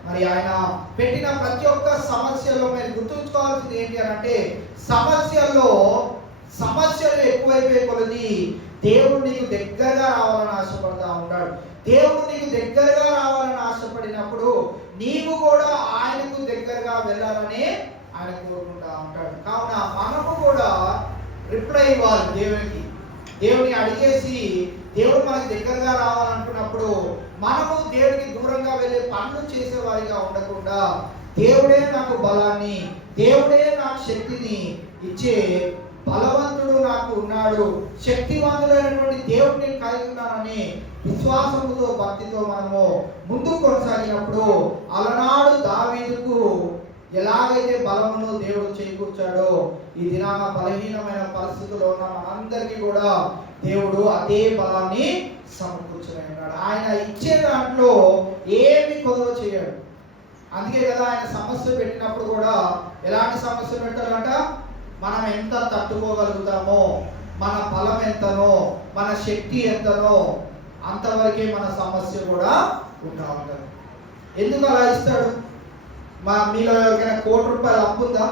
మరి ఆయన పెట్టిన ప్రతి ఒక్క సమస్యలో మీరు గుర్తుంచుకోవాల్సింది ఏంటి అని అంటే, సమస్యలు ఎక్కువైపోయే కొలది దేవుడు నీకు దగ్గరగా రావాలని ఆశపడతా ఉంటాడు. దేవుడు నీకు దగ్గరగా రావాలని ఆశపడినప్పుడు నీవు కూడా ఆయనకు దగ్గరగా వెళ్ళాలని ఆయన కోరుకుంటా ఉంటాడు. కావున మనము కూడా రిప్లై ఇవ్వాలి దేవుని అడిగేసి దేవుడు మనకి దగ్గరగా రావాలనుకున్నప్పుడు మనము దేవుడికి దూరంగా వెళ్ళే పనులు చేసేవారిగా ఉండకుండా, దేవుడే నాకు బలాన్ని, దేవుడే నాకు శక్తిని ఇచ్చే బలవంతుడు నాకు ఉన్నాడు, శక్తివంతుడైనటువంటి దేవుడిని కలిగి ఉన్నానని విశ్వాసముతో, భక్తితో మనము ముందుకు కొనసాగినప్పుడు అలనాడు దావీదుకు ఎలాగైతే బలమును దేవుడు చేకూర్చాడో ఈ దినాన బలహీనమైన పరిస్థితుల్లో ఉన్న మనందరికీ కూడా దేవుడు అదే బలాన్ని సమకూర్చని ఉన్నాడు. ఆయన ఇచ్చే దాంట్లో ఏమి కొదవ చేయడు. అందుకే కదా ఆయన సమస్య పెట్టినప్పుడు కూడా ఎలాంటి సమస్య పెట్టాలంట, మనం ఎంత తట్టుకోగలుగుతామో, మన బలం ఎంతనో, మన శక్తి ఎంతనో అంతవరకే మన సమస్య కూడా ఉంటా ఉంటుంది. ఎందుకు అలా ఇస్తాడు? మీలో ఎవరికైనా ₹1 అప్పు ఉందా?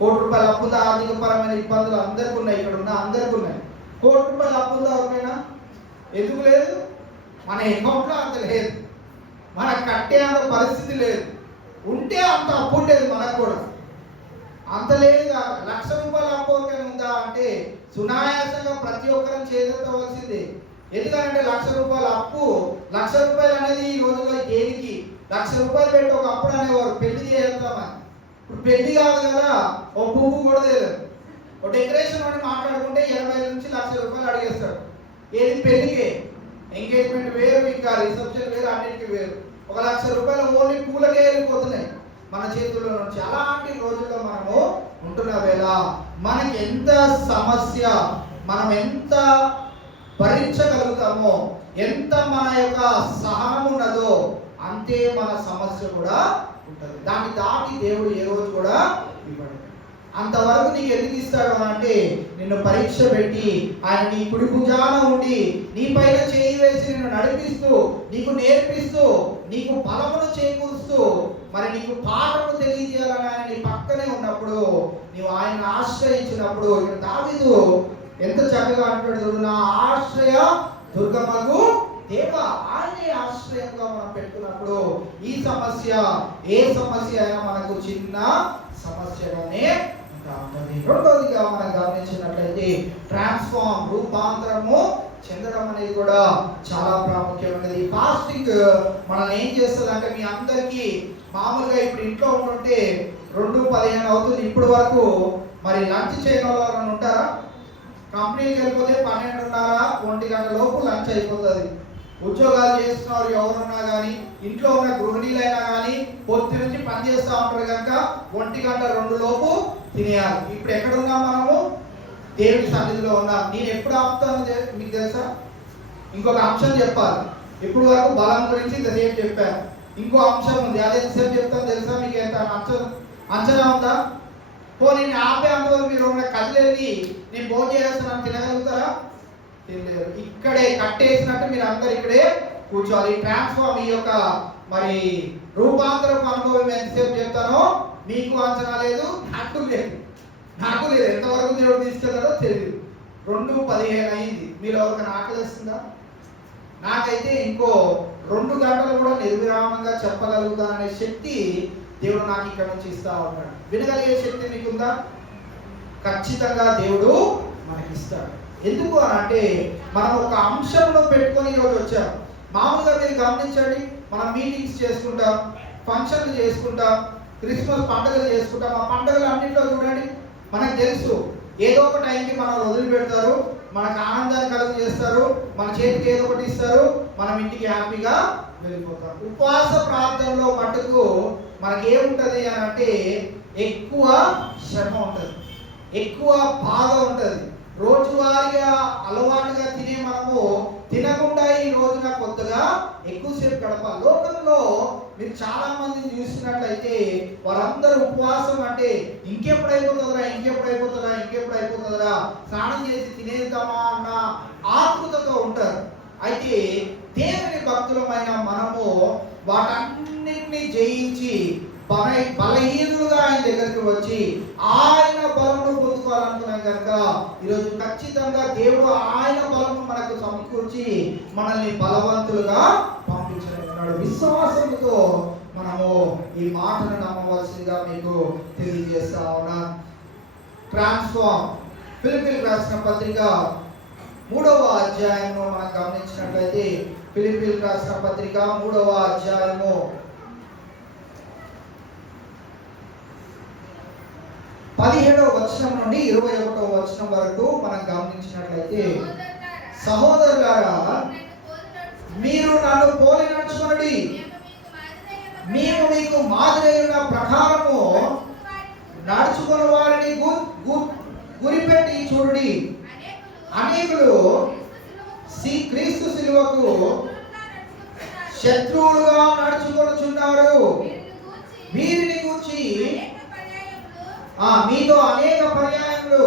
₹1 అప్పు ఉందా? ఆర్థిక పరమైన ఇబ్బందులు అందరికీ ఉన్నాయి, ఇక్కడ ఉన్న అందరికీ ఉన్నాయి. ₹1 అప్పు ఉందా ఎవరికైనా? ఎందుకు లేదు? మన అకౌంట్లో అంత లేదు, మనకు కట్టే అంత పరిస్థితి లేదు. ఉంటే అంత అప్పు ఉండేది మనకు కూడా, అంత లేదు కాదు. ₹1,00,000 అప్పు ఎవరికైనా ఉందా అంటే సునాయాసంగా ప్రతి ఒక్కరం చేదెత్తవలసిందే. ఎందుకంటే ₹1,00,000 అప్పు, ₹1,00,000 అనేది ఈ రోజుల్లో దేనికి? ₹1,00,000 పెట్టి ఒక అప్పుడు అనేవారు పెళ్లి చేద్దామని. ఇప్పుడు పెళ్లి కాదు కదా, ఒక పువ్వు కూడా తెలియదు. ఒక డెకరేషన్ అని మాట్లాడుకుంటే 80,000 నుంచి ₹1,00,000 అడిగేస్తాడు. ఏది? పెళ్లికే. ఎంగేజ్మెంట్ వేరు, ఇంకా రిసెప్షన్ వేరు, అన్నిటికీ వేరు. ఒక ₹1,00,000 ఓన్లీ పూలకే వెళ్ళిపోతున్నాయి మన చేతుల్లో నుంచి. అలాంటి రోజుల్లో మనము ఉంటున్న వేళ మనకి ఎంత సమస్య, మనం ఎంత భరించగలుగుతామో, ఎంత మన యొక్క సహనం ఉన్నదో అంతే మన సమస్య కూడా ఉంటుంది. దాన్ని దాటి దేవుడు ఏ రోజు కూడా ఇవ్వడు. అంతవరకు నీకు ఎందుకు ఇస్తాడు అంటే, నిన్ను పరీక్ష పెట్టి ఆయన నీ కుడి భుజాన ఉండి నీ పైన చేయి వేసి నిన్ను నడిపిస్తూ, నీకు నేర్పిస్తూ, నీకు బలమును చేకూరుస్తూ, మరి నీకు పాఠము తెలియజేయాలని ఆయన నీ పక్కనే ఉన్నప్పుడు, నీవు ఆయన ఆశ్రయించినప్పుడు, ఇక్కడ దావీదు ఎంత చక్కగా అంటాడు, నా ఆశ్రయ దుర్గమగు దేవా, ఆయనే ఆశ్రయంగా మనం పెట్టుకున్నప్పుడు ఈ సమస్య, ఏ సమస్య అయినా మనకు చిన్న సమస్యగానే ఉంటుంది. రెండోదిగా మనం గమనించినట్లయితే ట్రాన్స్ఫార్మ్, రూపాంతరము చెందడం అనేది కూడా చాలా ప్రాముఖ్యమైనది. ఫాస్టింగ్ మనల్ని ఏం చేస్తుంది అంటే, మీ అందరికీ మామూలుగా ఇప్పుడు ఇంట్లో ఉంటుంటే 2:15 అవుతుంది. ఇప్పుడు వరకు మరి లంచ్ చేయని వాళ్ళు ఉంటారా? కంపెనీకి వెళ్ళిపోతే 12:30, 1 గంట లోపు లంచ్ అయిపోతుంది. ఉద్యోగాలు చేస్తున్నారు ఎవరున్నా కానీ, ఇంట్లో ఉన్న గృహిణీలైనా కానీ పొద్దు నుంచి పని చేస్తూ ఉంటారు కనుక 1 గంట 2 లోపు తినేయాలి. ఇప్పుడు ఎక్కడ ఉన్నాం మనము? దేవుడి సన్నిధిలో ఉన్నాం. నేను ఎప్పుడు ఆపుతాను మీకు తెలుసా? ఇంకొక అంశం చెప్పాలి. ఇప్పుడు వరకు బలం గురించి ఇంతసేపు చెప్పాను. ఇంకో అంశం ఉంది, అదే ఎంతసేపు చెప్తాను తెలుసా? మీకు ఎంత అంచనా ఉందా? నేను ఆపే అంతవరకు మీరు కదిలేది నేను భోజనం చేస్తున్నాను తినగలుగుతారా? తెలియదు. ఇక్కడే కట్టేసినట్టు మీరు అందరు ఇక్కడే కూర్చోవాలి. ట్రాన్స్ఫార్మ్, ఈ యొక్క మరి రూపాంతరపు అనుభవం ఎంతసేపు చెప్తానో మీకు అంచనా లేదు, నాకు లేదు. ఎంతవరకు దేవుడు తీసుకెళ్తాడో తెలియదు. 2:15 అయింది. మీరు ఎవరికైనా ఆకలిస్తుందా? నాకైతే ఇంకో 2 గంటలు కూడా నిర్విరామంగా చెప్పగలుగుతాననే శక్తి దేవుడు నాకు ఇక్కడ నుంచి ఇస్తా ఉన్నాడు. వినగలిగే శక్తి మీకుందా? ఖచ్చితంగా దేవుడు మనకిస్తాడు. ఎందుకు అని అంటే మనం ఒక అంశంలో పెట్టుకొని ఈరోజు వచ్చాం. మామూలుగా మీరు గమనించండి, మనం మీటింగ్స్ చేసుకుంటాం, ఫంక్షన్లు చేసుకుంటాం, క్రిస్మస్ పండుగలు చేసుకుంటాం. ఆ పండుగలు అన్నింటిలో చూడండి, మనకు తెలుసు ఏదో ఒక టైంకి మనం వదిలిపెడతారు, మనకు ఆనందాన్ని కలుగు చేస్తారు, మన చేతికి ఏదో ఒకటి ఇస్తారు, మనం ఇంటికి హ్యాపీగా వెళ్ళిపోతాం. ఉపవాస ప్రార్థనలో మటుకు మనకి ఏముంటది అని అంటే ఎక్కువ శ్రమ ఉంటుంది, ఎక్కువ బాధ ఉంటుంది. రోజువారీగా అలవాటుగా తినే మనము తినకుండా ఈ రోజున కొత్తగా ఎక్కువసేపు గడపాలి. లోకంలో మీరు చాలా మందిని చూసినట్లయితే వారందరూ ఉపవాసం అంటే ఇంకెప్పుడు అయిపోతుందా స్నానం చేసి తినేద్దామా అన్న ఆతృతతో ఉంటారు. అయితే దేవుని భక్తులమైన మనము వాటన్నిటిని జయించి బలహీనులుగా ఆయన దగ్గరికి వచ్చి ఆయన బలమును పొందుకోవాలనుకున్నాం కనుక ఈరోజు ఖచ్చితంగా దేవుడు ఆయన బలము మనకు సమకూర్చి మనల్ని బలవంతులుగా పంపించనున్నాడు. విశ్వాసంతో మనము ఈ మాటను నమ్మవలసిందిగా మీకు తెలియజేస్తా ఉన్నా. ట్రాన్స్ఫార్మ్ ఫిలిప్పీయులకు రాసిన పత్రిక 3వ అధ్యాయము మనం గమనించినట్లయితే, ఫిలిప్పీయులకు రాసిన పత్రిక 3వ అధ్యాయము 17వ వచనం నుండి 21వ వచనం వరకు మనం గమనించినట్లయితే, సహోదరులారా మీరు నన్ను పోలి నడుచుకొనుడి, మేము మీకు మాదిరి అయిన ప్రకారము నడుచుకుని వారిని గురిపెట్టి చూడుడి. అనేకులు క్రీస్తు శిలువకు శత్రువులుగా నడుచుకొనుచున్నారు. వీరిని గూర్చి మీతో అనేక పర్యాయములు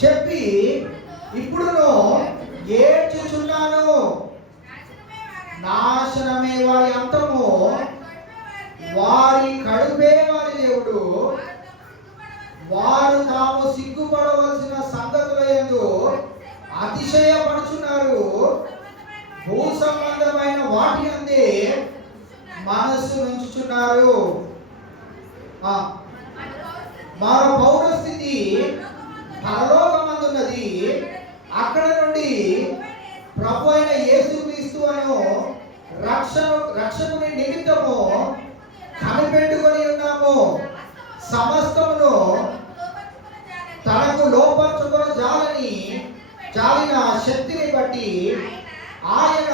చెప్పి ఇప్పుడును ఏడ్చుచున్నాను. నాశనమే వారి అంతము, వారి కడుపే వారి దేవుడు. వారు తాము సిగ్గుపడవలసిన సంగతుల యందు అతిశయపడుచున్నారు. భూ సంబంధమైన వాటి అందే మనస్సు ఉంచుచున్నారు. మరో పౌరస్థితి పరలోకమందున్నది. అక్కడ నుండి ప్రభు అయిన యేసుక్రీస్తు అను రక్షకుని నిమిత్తము కనిపెట్టుకొని ఉన్నాము. సమస్తమును తనకు లోపరుచుకొని జాలిన శక్తిని బట్టి ఆయన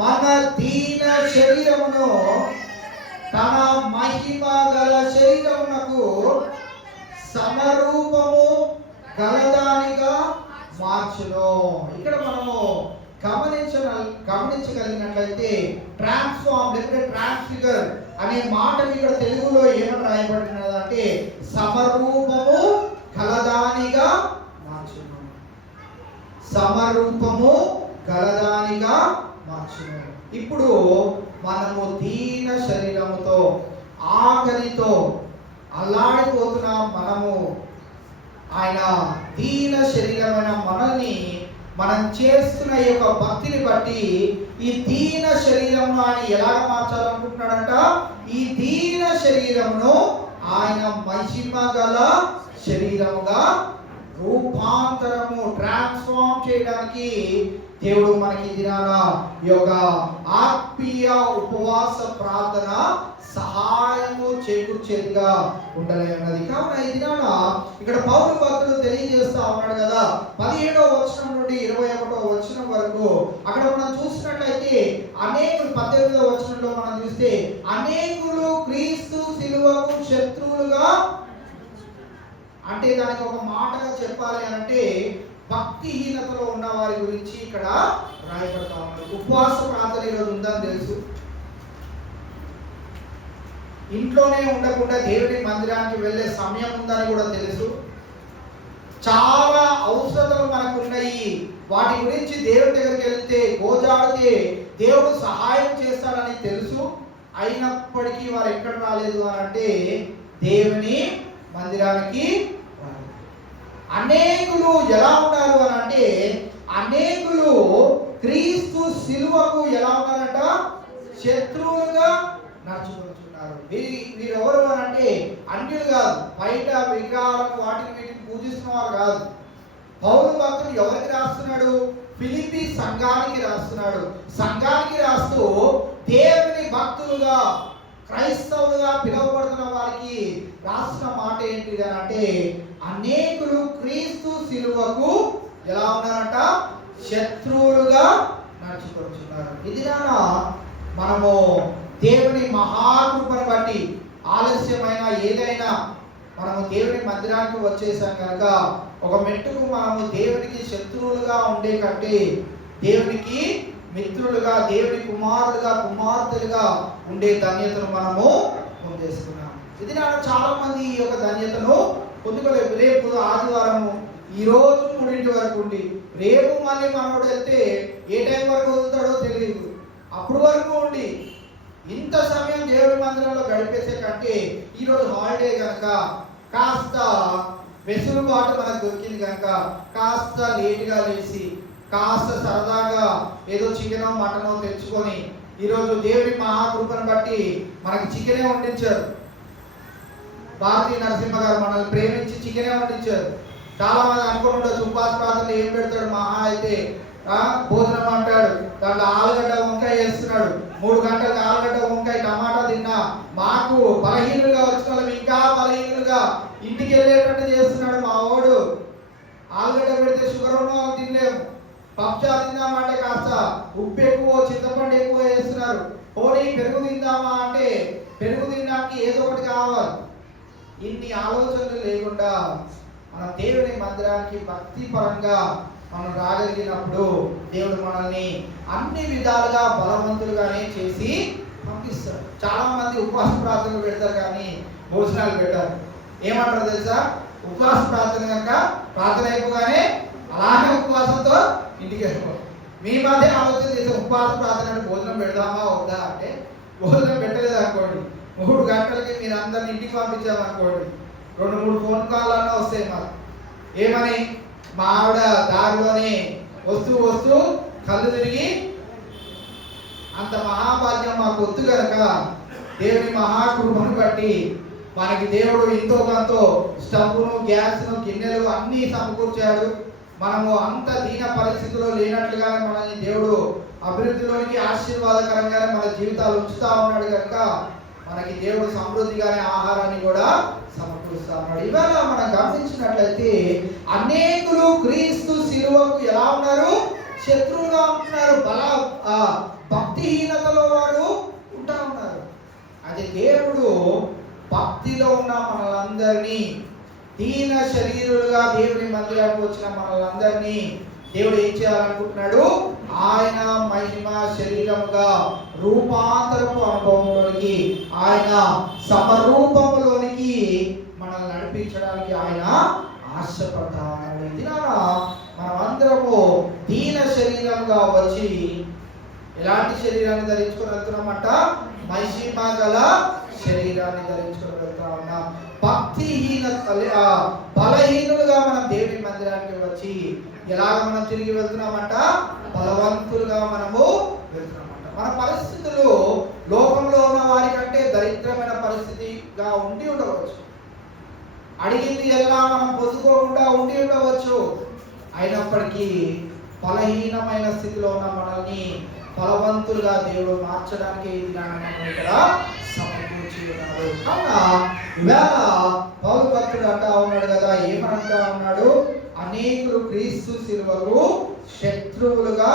మన దీన శరీరమును తన మహిమ గల శరీరమునకు సమరూపము గలదానిగా మార్చును. ఇక్కడ మనము గమనించగలిగినట్లయితే ట్రాన్స్ఫార్మ్ లేకపోతే ట్రాన్స్ఫిగర్ అనే మాట ఇక్కడ తెలుగులో ఏమని రాయబడినది అంటే సమరూపము గలదానిగా మార్చును. సమరూపము గలదానిగా మార్చును. ఇప్పుడు మనము దీన శరీరముతో ఆకలితో అల్లాడిపోతున్న మనము ఆయన దీన శరీరమైన మనల్ని మనం చేస్తున్న ఈ యొక్క భక్తిని బట్టి ఈ దీన శరీరమును ఆయన ఎలాగ మార్చాలనుకుంటున్నాడంట? ఈ దీన శరీరమును ఆయన మహిమ గల శరీరముగా రూపాంతరము ట్రాన్స్ఫార్మ్ చేయడానికి దేవుడు మనకి దినాన ఈ యొక్క ఆత్మీయ ఉపవాస ప్రార్థన సహాయము చేకూర్చేదిగా ఉండాలి అన్నది. కావున ఈ దినాన ఇక్కడ పౌలు భక్తుడు తెలియజేస్తా ఉన్నాడు కదా, 17వ వచనం నుండి 21వ వచనం వరకు అక్కడ మనం చూసినట్లయితే అనేకులు 18వ వచనంలో మనం చూస్తే అనేకులు క్రీస్తు శిలువకు శత్రువులుగా, అంటే దానికి ఒక మాటగా చెప్పాలి అంటే భక్తిహీనతలో ఉన్న వారి గురించి ఇక్కడ రాయబడతా ఉన్నారు. ఉపవాస ప్రార్థన ఈరోజు ఉందని తెలుసు, ఇంట్లోనే ఉండకుండా దేవుడి మందిరానికి వెళ్ళే సమయం ఉందని కూడా తెలుసు, చాలా అవసరతలు మనకు ఉన్నాయి, వాటి గురించి దేవుడి దగ్గరికి వెళ్తే గోజాడితే దేవుడు సహాయం చేస్తాడని తెలుసు. అయినప్పటికీ వారు ఎక్కడ రాలేదు అని అంటే దేవుని మందిరానికి అనేకులు ఎలా ఉన్నారు అని అంటే, అనేకులు క్రీస్తు శిలువకు ఎలా ఉన్నారంట? శత్రువులుగా నడుచుకుంటున్నారు. వీరెవరు అని అంటే అన్యులు కాదు, బయట విగ్రహాలకు వీటిని పూజిస్తున్న వారు కాదు. పౌలు భక్తుడు ఎవరికి రాస్తున్నాడు? ఫిలిప్పీ సంఘానికి రాస్తున్నాడు. సంఘానికి రాస్తూ దేవుని భక్తులుగా, క్రైస్తవులుగా పిలువబడుతున్న వారికి రాసిన మాట ఏంటి అని అంటే, అనేకులు క్రీస్తు శిలువకు ఎలా ఉన్నారంట? శత్రువులుగా నడుచుకుంటున్నారు. ఇది మనము దేవుని మహాకృపను బట్టి ఆలస్యమైన ఏదైనా మనము దేవుని మందిరానికి వచ్చేసాం కనుక, ఒక మెట్టుకు మనము దేవునికి శత్రువులుగా ఉండే కంటే దేవునికి మిత్రులుగా, దేవుని కుమారులుగా, కుమార్తెలుగా ఉండే ధన్యతను మనము పొందేసుకున్నాం. ఇది చాలా మంది ఈ యొక్క ధన్యతను పొందుకోలేదు. రేపు ఆదివారము ఈ రోజు 3 వరకు ఉండి, రేపు మళ్ళీ మనోడు వెళ్తే ఏ టైం వరకు వదులుతాడో తెలియదు. అప్పుడు వరకు ఉండి ఇంత సమయం దేవుడి మందిరంలో గడిపేసే కంటే ఈరోజు హాలిడే కనుక కాస్త వెసులుబాటు మనకు దొరికింది కనుక కాస్త లేటుగా లేచి కాస్త సరదాగా ఏదో చికెనో మటనో తెచ్చుకొని, ఈరోజు దేవుడి మహాకృపను బట్టి మనకి చికెనే వండించారు. భారతీ నరసింహ గారు మనల్ని ప్రేమించి చికెనే వండించారు. చాలా మంది అనుకుని ఉండొచ్చు, ఉపవాస ప్రార్థనలు ఏం పెడతాడు మహా అయితే భోజనం అంటాడు, దాంట్లో ఆలుగడ్డ వంకాయ వేస్తున్నాడు. 3 గంటలకు ఆలుగడ్డ వంకాయ టమాటా తిన్నా మాకు బలహీనులుగా వచ్చిన వాళ్ళం ఇంకా బలహీనులుగా ఇంటికి వెళ్ళేటట్టు చేస్తున్నాడు మా వాడు. ఆలుగడ్డ పెడితే షుగర్ ఉన్న తినలేము. పప్చా తిందామంటే కాస్త ఉప్పు ఎక్కువ, చింతపండు ఎక్కువ వేస్తున్నారు. పోనీ పెరుగు తిందామా అంటే పెరుగు తినడానికి ఏదో ఒకటి కావాలి. ఇన్ని ఆలోచనలు లేకుండా మన దేవుని మందిరానికి భక్తి పరంగా మనం రాగలిగినప్పుడు దేవుడు మనల్ని అన్ని విధాలుగా బలవంతులుగానే చేసి పంపిస్తాడు. చాలా మంది ఉపవాస ప్రార్థనలు పెడతారు కానీ భోజనాలు పెట్టారు. ఏమంటారు తెలుసా? ఉపవాస ప్రార్థన కనుక ప్రార్థన అయిపోగానే అలానే ఉపవాసంతో ఇంటికి వెళ్ళిపోతారు. మీ మధ్య ఆలోచన చేసే ఉపవాస ప్రార్థన భోజనం పెడదామా వద్దా అంటే, భోజనం పెట్టలేదు అనుకోండి, 3 గంటలకి మీరు అందరిని ఇంటికి పంపించామనుకోండి, 2-3 ఫోన్ కాల్ అన్నా వస్తాయి మాకు. ఏమని? మా ఆవిడ దారిలోనే వస్తూ కళ్ళు తిరిగి అంత మహాభాగ్యం మాకు వద్దు కనుక దేవుని మహాకృపను బట్టి మనకి దేవుడు ఎంతో కొంత స్టవ్ను, గ్యాస్ను, గిన్నెలు అన్నీ సమకూర్చాడు. మనము అంత దీన పరిస్థితిలో లేనట్లుగానే మనల్ని దేవుడు అభివృద్ధిలోనికి ఆశీర్వాదకరంగానే మన జీవితాలు ఉంచుతా ఉన్నాడు కనుక మనకి దేవుడు సమృద్ధిగానే ఆహారాన్ని కూడా సమకూరుస్తా ఉన్నాడు. ఇవాళ మనం గమనించినట్లయితే అనేకులు క్రీస్తు శిలువకు ఎలా ఉన్నారు? శత్రువుగా ఉంటున్నారు. భక్తిహీనతలో వారు ఉంటా ఉన్నారు. అదే దేవుడు భక్తిలో ఉన్న మనలందరినీ, దీన శరీరులుగా దేవుని మందిరానికి వచ్చిన మనలందరినీ దేవుడు ఏం చేయాలనుకుంటున్నాడు? ఆయన మహిమ శరీరముగా రూపాంతరపు అనుభవంలోనికి, ఆయన సమరూపంలోనికి మనల్ని నడిపించడానికి ఆయన ఆశపడతా ఉన్నాడు. మనం అందరము దీన శరీరంగా వచ్చి ఎలాంటి శరీరాన్ని ధరించుకొని వెళ్తున్నామంట? మహిమ గల శరీరాన్ని ధరించుకొని వెళ్తా ఉన్నాం. బలహీనులుగా మనం దేవుని మందిరానికి వచ్చి ఎలాగ మనం తిరిగి వెళ్తున్నామంట? బలవంతులుగా మనము వెళ్తున్నామంట. మన పరిస్థితులు లోకంలో ఉన్న వారి కంటే దరిద్రమైన పరిస్థితిగా ఉండి ఉండవచ్చు. అడిగింది ఎలా మనం పొందుకోకుండా ఉండి ఉండవచ్చు. అయినప్పటికీ బలహీనమైన స్థితిలో ఉన్న మనల్ని బలవంతులుగా దేవుడు మార్చడానికి ఇక్కడ సమకూర్చి ఉన్నాడు. అవునా? ఇవాళ పౌలు భక్తుడు అంటా ఉన్నాడు కదా, ఏమంటా ఉన్నాడు? అనేకులు క్రీస్తు శిలువకు శత్రువులుగా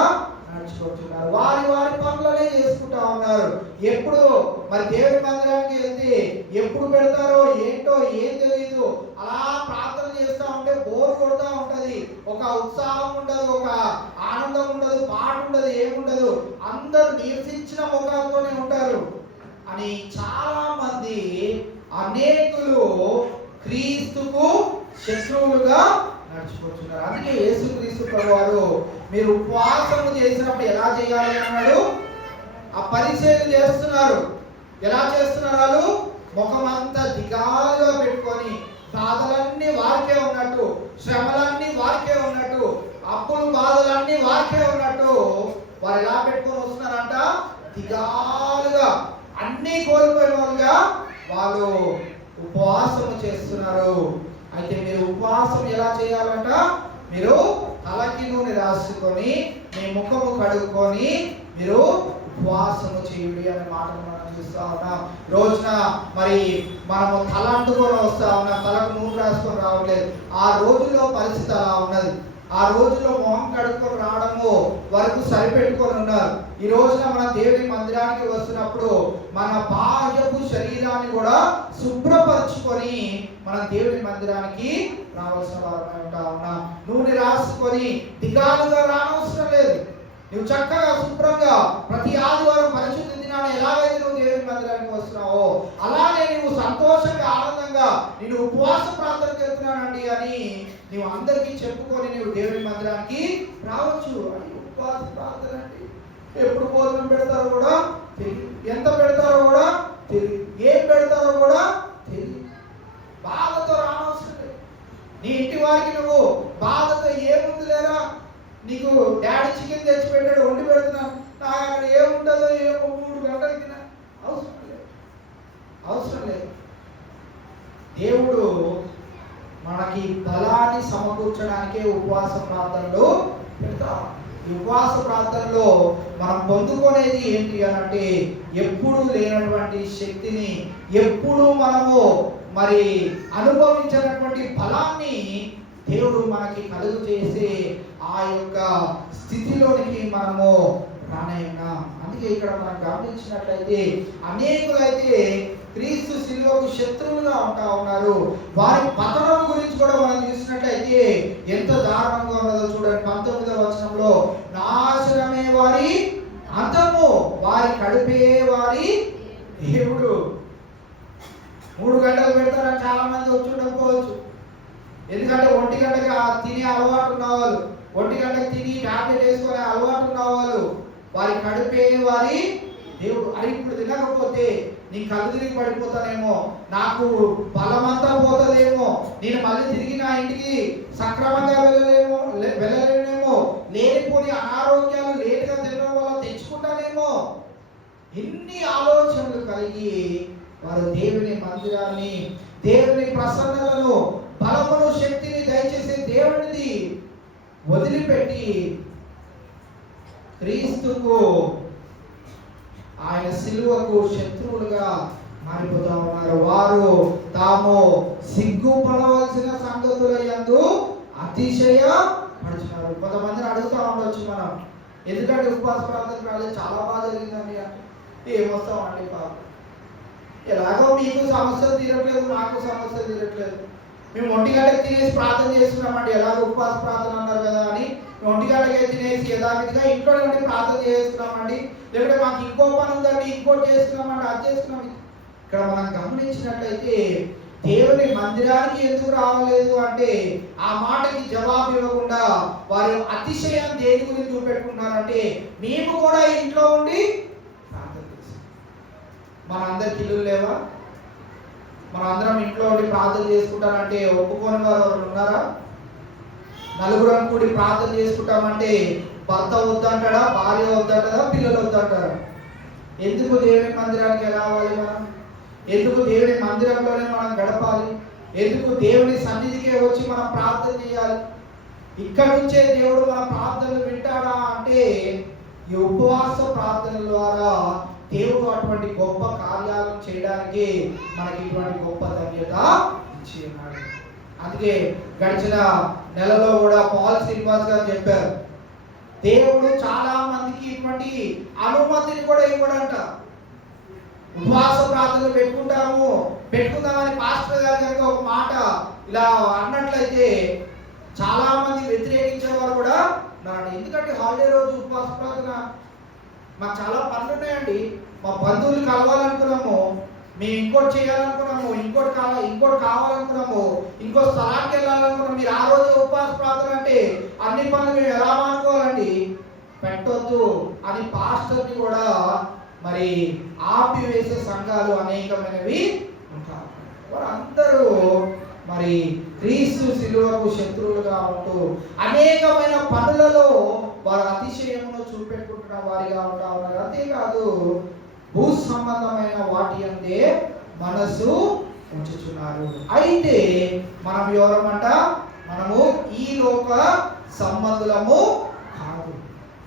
నడుచుకుంటున్నారు. వారి పనులనే చేసుకుంటా ఉన్నారు. ఎప్పుడు మరి దేవుని మందిరానికి వెళ్తే ఎప్పుడు పెడతారో ఏంటో ఏం తెలియదు. అలా ప్రార్థన చేస్తా ఉంటే బోర్ కొడతా ఉంటది. ఒక ఉత్సాహం ఉండదు, ఒక ఆనందం ఉండదు, పాట ఉండదు, ఏముండదు. అందరూ నిరసించిన ముఖాలతోనే ఉంటారు అని చాలా మంది అనేకులు క్రీస్తుకు శత్రువులుగా నడుచుకుంటున్నారు. అందుకే యేసుక్రీస్తు ప్రభువారు మీరు ఉపవాసము చేసినప్పుడు ఎలా చేయాలి అన్నాడు? ఆ పరిచయం చేస్తున్నారు. ఎలా చేస్తున్నారు? వాళ్ళు ముఖం అంతా దిగాలుగా పెట్టుకొని బాధలన్నీ వారికే ఉన్నట్టు, శ్రమలన్నీ వారికే ఉన్నట్టు, అప్పులు బాధలన్నీ వారికే ఉన్నట్టు వారు ఎలా పెట్టుకొని వస్తున్నారంట? దిగాలుగా అన్నీ కోల్పోయిన వాళ్ళుగా వాళ్ళు ఉపవాసం చేస్తున్నారు. అయితే మీరు ఉపవాసం ఎలా చేయాలంట? మీరు తలకి నూనె రాసుకొని మీ ముఖము కడుక్కొని మీరు ఉపవాసము చేయుడి అనే మాటను మనం చూస్తా ఉన్నాం. రోజున మరి మనము తల అంటుకొని వస్తా ఉన్నాం, తలకు నూనె రాసుకొని రావట్లేదు. ఆ రోజుల్లో పరిస్థితి అలా ఉన్నది. ఆ రోజుల్లో మొహం కడుక్కొని రావడము వరకు సరిపెట్టుకొని ఉన్నారు. ఈ రోజున మన దేవుని మందిరానికి వస్తున్నప్పుడు మన బాహ్యపు శరీరాన్ని కూడా శుభ్రపరచుకొని మన దేవుని మందిరానికి రావాల్సిన వారమై ఉంటా ఉన్నాం. నూనె రాసుకొని దిగాలుగా రానవసరం లేదు. నువ్వు చక్కగా శుభ్రంగా ప్రతి ఆదివారం పరిశుద్ధ దినాన్ని ఎలాగైతే నువ్వు దేవుని మందిరానికి వస్తున్నావో అలానే నువ్వు సంతోషంగా ఆనందంగా నేను ఉపవాస ప్రార్థనకు వెళ్తున్నానండి అని నువ్వు అందరికీ చెప్పుకొని నువ్వు దేవుని మందిరానికి రావచ్చు. అని ఉపవాస ప్రార్థన అండి. ఎప్పుడు భోజనం పెడతారో కూడా తెలియదు, ఎంత పెడతారో కూడా తెలియదు, ఏం పెడతారో కూడా తెలియదు. బాధతో రానవసరం లేదు. నీ ఇంటి వారికి నువ్వు బాధతో ఏముంది లేరా, నీకు డాడీ చికెన్ తెచ్చి పెట్టాడు, వండి పెడుతున్నాను, నాకు అక్కడ ఏముంటుందో ఏమో 3 గంటలు తిన అవసరం లేదు, అవసరం లేదు. దేవుడు మనకి బలాన్ని సమకూర్చడానికే ఉపవాస ప్రార్థనలు పెడతాం. ఈ ఉపవాస ప్రార్థనలో మనం పొందుకునేది ఏంటి అని అంటే ఎప్పుడూ లేనటువంటి శక్తిని, ఎప్పుడూ మనము మరి అనుభవించినటువంటి బలాన్ని దేవుడు మనకి కలుగు చేసే ఆ యొక్క స్థితిలోనికి మనము రానయ్యున్నాం. అందుకే ఇక్కడ మనం గమనించినట్లయితే అనేకులైతే క్రీస్తు శిలువకు శత్రువులుగా ఉంటా ఉన్నారు. వారి పతనం గురించి కూడా మనం చూసినట్లయితే ఎంత దారుణంగా ఉన్నదో చూడండి. 19వ వచనంలో నాశనమే వారి అంతము, వారి కడుపే వారి దేవుడు. 3 గంటలు పెడతారని చాలా మంది వచ్చి ఉండకపోవచ్చు. ఎందుకంటే 1 గంటకి తినే అలవాటు ఉన్నవాళ్ళు, 1 గంటకి తిని టాబ్లెట్ వేసుకునే అలవాటు ఉన్నవాళ్ళు వారి కడుపే వారి దేవుడు. అది ఇప్పుడు తినకపోతే నీ కళ్ళు తిరిగి పడిపోతానేమో, నాకు బలమంతా పోతుందేమో, నేను మళ్ళీ తిరిగి నా ఇంటికి సక్రమంగా వెళ్ళలేనేమో, లేనిపోని అనారోగ్యాలు లేటుగా తినడం వల్ల తెచ్చుకుంటానేమో, ఎన్ని ఆలోచనలు కలిగి వారు దేవుని మందిరాన్ని, దేవుని ప్రసన్నలను, బలమును, శక్తిని దయచేసే దేవునిది వదిలిపెట్టి క్రీస్తుకు, ఆయన సిలువకు శత్రువులుగా మారిపోతా ఉన్నారు. వారు తాము సిగ్గుపడవలసిన సంగతుల యందు అతిశయ పడుతున్నారు. కొంతమందిని అడుగుతా ఉండొచ్చు మనం, ఎందుకంటే ఉపవాస ప్రార్థన రాలేదు, చాలా బాగా జరిగిందండి అంటే ఏమొస్తామండి పాపం, ఎలాగో మీకు సమస్యలు తీరట్లేదు, నాకు సమస్యలు తీరట్లేదు, మేము 1 గంటకి తినేసి ప్రార్థన చేస్తున్నామండి, ఎలాగో ఉపవాస ప్రార్థన అన్నారు కదా అని 1 గంటకి తినేసి యథావిధిగా ఇంట్లో నుండి ప్రార్థన చేస్తున్నామండి, లేకపోతే మాకు ఇంకో పని ఉందండి ఇంకోటి చేస్తున్నామండి, అది చేస్తున్నాం. ఇక్కడ మనం గమనించినట్లయితే దేవుని మందిరానికి ఎందుకు రావలేదు అంటే ఆ మాటకి జవాబు ఇవ్వకుండా వారు అతిశయం దేని గురించి చూపెట్టుకున్నారంటే మేము కూడా ఇంట్లో ఉండి ప్రార్థన చేస్తాం. మన అందరికి ఇల్లు లేవా? మన అందరం ఇంట్లో ఉండి ప్రార్థన చేసుకుంటారంటే ఒప్పుకోని వారు ఉన్నారా? నలుగురం కూడి ప్రార్థన చేసుకుంటామంటే భర్త వద్దంటాడా, భార్య వద్దంటారా, పిల్లలు వద్దంటారా? ఎందుకు దేవుని మందిరానికి రావాలి మనం? ఎందుకు దేవుని మందిరంలోనే మనం గడపాలి? ఎందుకు దేవుని సన్నిధికే వచ్చి మనం ప్రార్థన చేయాలి? ఇక్కడ నుంచే దేవుడు మన ప్రార్థనలు వింటాడా అంటే ఈ ఉపవాస ప్రార్థనల ద్వారా దేవుడు అటువంటి గొప్ప కార్యాలను చేయడానికి మనకి ఇటువంటి గొప్ప ధన్యత ఇచ్చి ఉన్నాడు. అందుకే గడిచిన నెలలో కూడా పాల్ శ్రీనివాస్ గారు చెప్పారు, దేవుడు చాలా మందికి ఇటువంటి అనుమతిని కూడా ఇవ్వడంట. ఉపవాస ప్రార్థనలు పెట్టుకుందామని పాస్టర్ గారు కనుక ఒక మాట ఇలా అన్నట్లయితే చాలా మంది వ్యతిరేకించేవారు కూడా ఉన్నారండి. ఎందుకంటే హాలిడే రోజు ఉపవాస ప్రార్థన, మాకు చాలా పనులు ఉన్నాయండి, మా బంధువులు కలవాలనుకున్నాము, మేము ఇంకోటి చేయాలనుకున్నాము, ఇంకోటి కావాలనుకున్నాము, ఇంకో స్థలానికి వెళ్ళాలనుకున్నాము, మీరు ఆ రోజు ఉపవాస ప్రార్థన అంటే అన్ని పనులు మేము ఎలా మానుకోవాలండి, పెట్టొద్దు అని పాస్టర్ని కూడా మరి ఆపివేసే సంఘాలు అనేకమైనవి ఉంటారు. వారందరూ మరి క్రీస్తు శిలువకు శత్రువులుగా ఉంటూ అనేకమైన పనులలో వారు అతిశయమును చూపెట్టుకుంటున్న వారిగా ఉంటా ఉన్నారు. అంతేకాదు భూ సంబంధమైన వాటి అందే మనసు ఉంచుచున్నారు. అయితే మనం ఎవరమంట? మనము ఈ లోక సంబంధులము కాదు.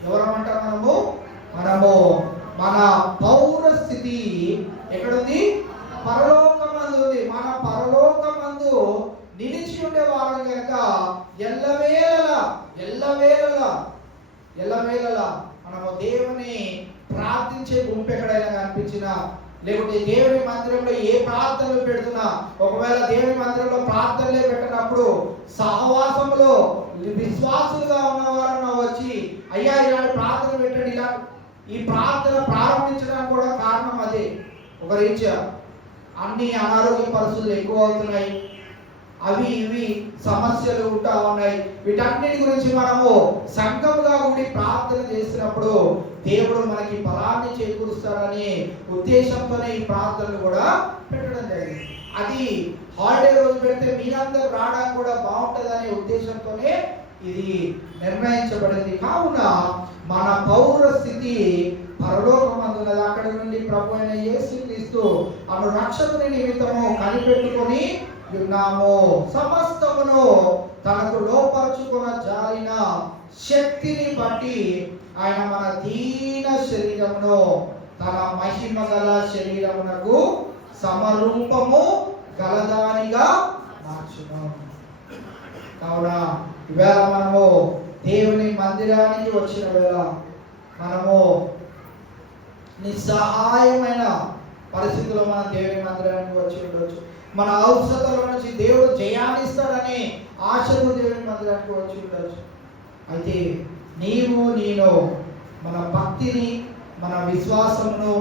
ఎవరమంట? మనము మన పౌర స్థితి ఎక్కడుంది? పరలోకమందు ఉంది. మన పరలోకమందు నిలిచి ఉండే వారు కనుక ఎల్లవేళలా మనము దేవుని ప్రార్థించే గుంపు ఎక్కడైనా కనిపించినా, లేకుంటే దేవుని మందిరంలో ఏ ప్రార్థనలు పెడుతున్నా, ఒకవేళ దేవుని మందిరంలో ప్రార్థనలే పెట్టినప్పుడు సహవాసంలో విశ్వాసులుగా ఉన్నవారన్నా వచ్చి అయ్యా ఇలాంటి ప్రార్థన పెట్టండి, ఇలా ఈ ప్రార్థన ప్రారంభించడానికి కూడా కారణం అదే. ఒక రీత్యా అన్ని అనారోగ్య పరిస్థితులు ఎక్కువ అవుతున్నాయి, అవి ఇవి సమస్యలు ఉంటా ఉన్నాయి. వీటన్నిటి గురించి మనము సంఘంగా కూడి ప్రార్థన చేసినప్పుడు దేవుడు మనకి బలాన్ని చేకూరుస్తాడని ఉద్దేశంతోనే ఈ ప్రార్థనలు కూడా పెట్టడం జరిగింది. అది హాలిడే రోజు పెడితే మీరందరూ రావడానికి కూడా బాగుంటుందనే ఉద్దేశంతోనే ఇది నిర్ణయించబడింది. కావున మన పౌర స్థితి పరలోకమందున్నది. అక్కడి నుండి ప్రభు అయిన యేసుక్రీస్తు అను రక్షకుని నిమిత్తము కనిపెట్టుకొని ఉన్నాము. సమస్తమును తనకు లోపరుచుకున్న జాలిన శక్తిని బట్టి ఆయన మన దీన శరీరమును తన మహిమ గల శరీరమునకు సమరూపము గలదానిగా మార్చును. కావున ఈవేళ మనము దేవుని మందిరానికి వచ్చిన వేళ మనము నిస్సహాయమైన పరిస్థితుల్లో మనం దేవుని మందిరానికి వచ్చి ఉండొచ్చు. మన అవసరాల నుంచి దేవుడు జయాన్ని ఇస్తాడని ఆశతో దేవుని మందిరానికి వచ్చి ఉండొచ్చు. అయితే నేను మన భక్తిని, మన విశ్వాసమును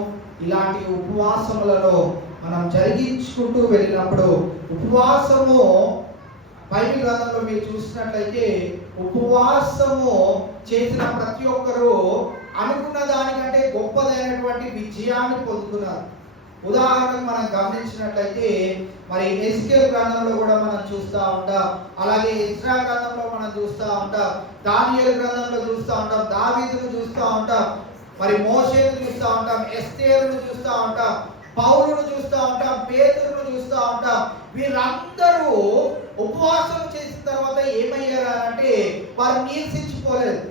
ఇలాంటి ఉపవాసములలో మనం జరిగించుకుంటూ వెళ్ళినప్పుడు, ఉపవాసము బైబిల్ గ్రంథంలో మీరు చూసినట్లయితే ఉపవాసము చేసిన ప్రతి ఒక్కరూ అనుకున్న దానికంటే గొప్పదైనటువంటి విజయాన్ని పొందుతున్నారు. ఉదాహరణకు మనం గమనించినట్లయితే మరి ఎస్కేల్ గ్రంథంలో కూడా మనం చూస్తూ ఉంటాం, అలాగే ఇజ్రా గ్రంథంలో మనం చూస్తూ ఉంటాం, దానియేలు గ్రంథంలో చూస్తూ ఉంటాం, దావీదును చూస్తూ ఉంటాం, మరి మోషేను చూస్తూ ఉంటాం, ఎస్తేరును చూస్తూ ఉంటాం, పౌలును చూస్తూ ఉంటాం, పేతురును చూస్తూ ఉంటాం. వీరందరూ ఉపవాసం చేసిన తర్వాత ఏమయ్యారా అంటే వారు నీరసించిపోలేదు,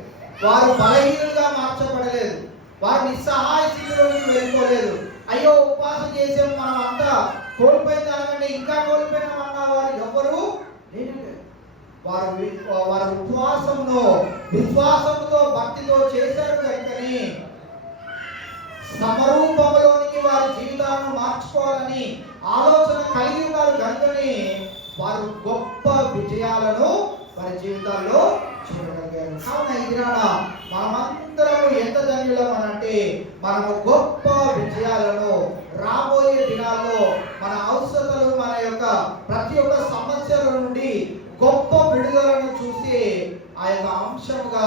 వారు బలహీనంగా మార్చబడలేదు, వారు నిస్సహాయ స్థితిలోకి వెళ్ళిపోలేదు. అయ్యో ఉపవాసం చేసాము మనం అంతా కోల్పోయిన దానికంటే ఇంకా కోల్పోయినామన్న వారు ఎవరు లేరు. వారు ఉపవాసంలో విశ్వాసంతో భక్తితో చేశారు కనుకని సమరూపంలోనికి వారి జీవితాలను మార్చుకోవాలని ఆలోచన కలిగి ఉన్నారు కనుకని వారు గొప్ప విజయాలను వారి జీవితాల్లో చూడగలిగారు. కావున ఈ దినాన మనమందరము ఎంత ధన్యులం అనంటే మనము గొప్ప విజయాలను రాబోయే దినాల్లో మన అవసరతలు, మన యొక్క ప్రతి ఒక్క సమస్యల నుండి గొప్ప విడుదలను చూసి ఆ యొక్క అంశముగా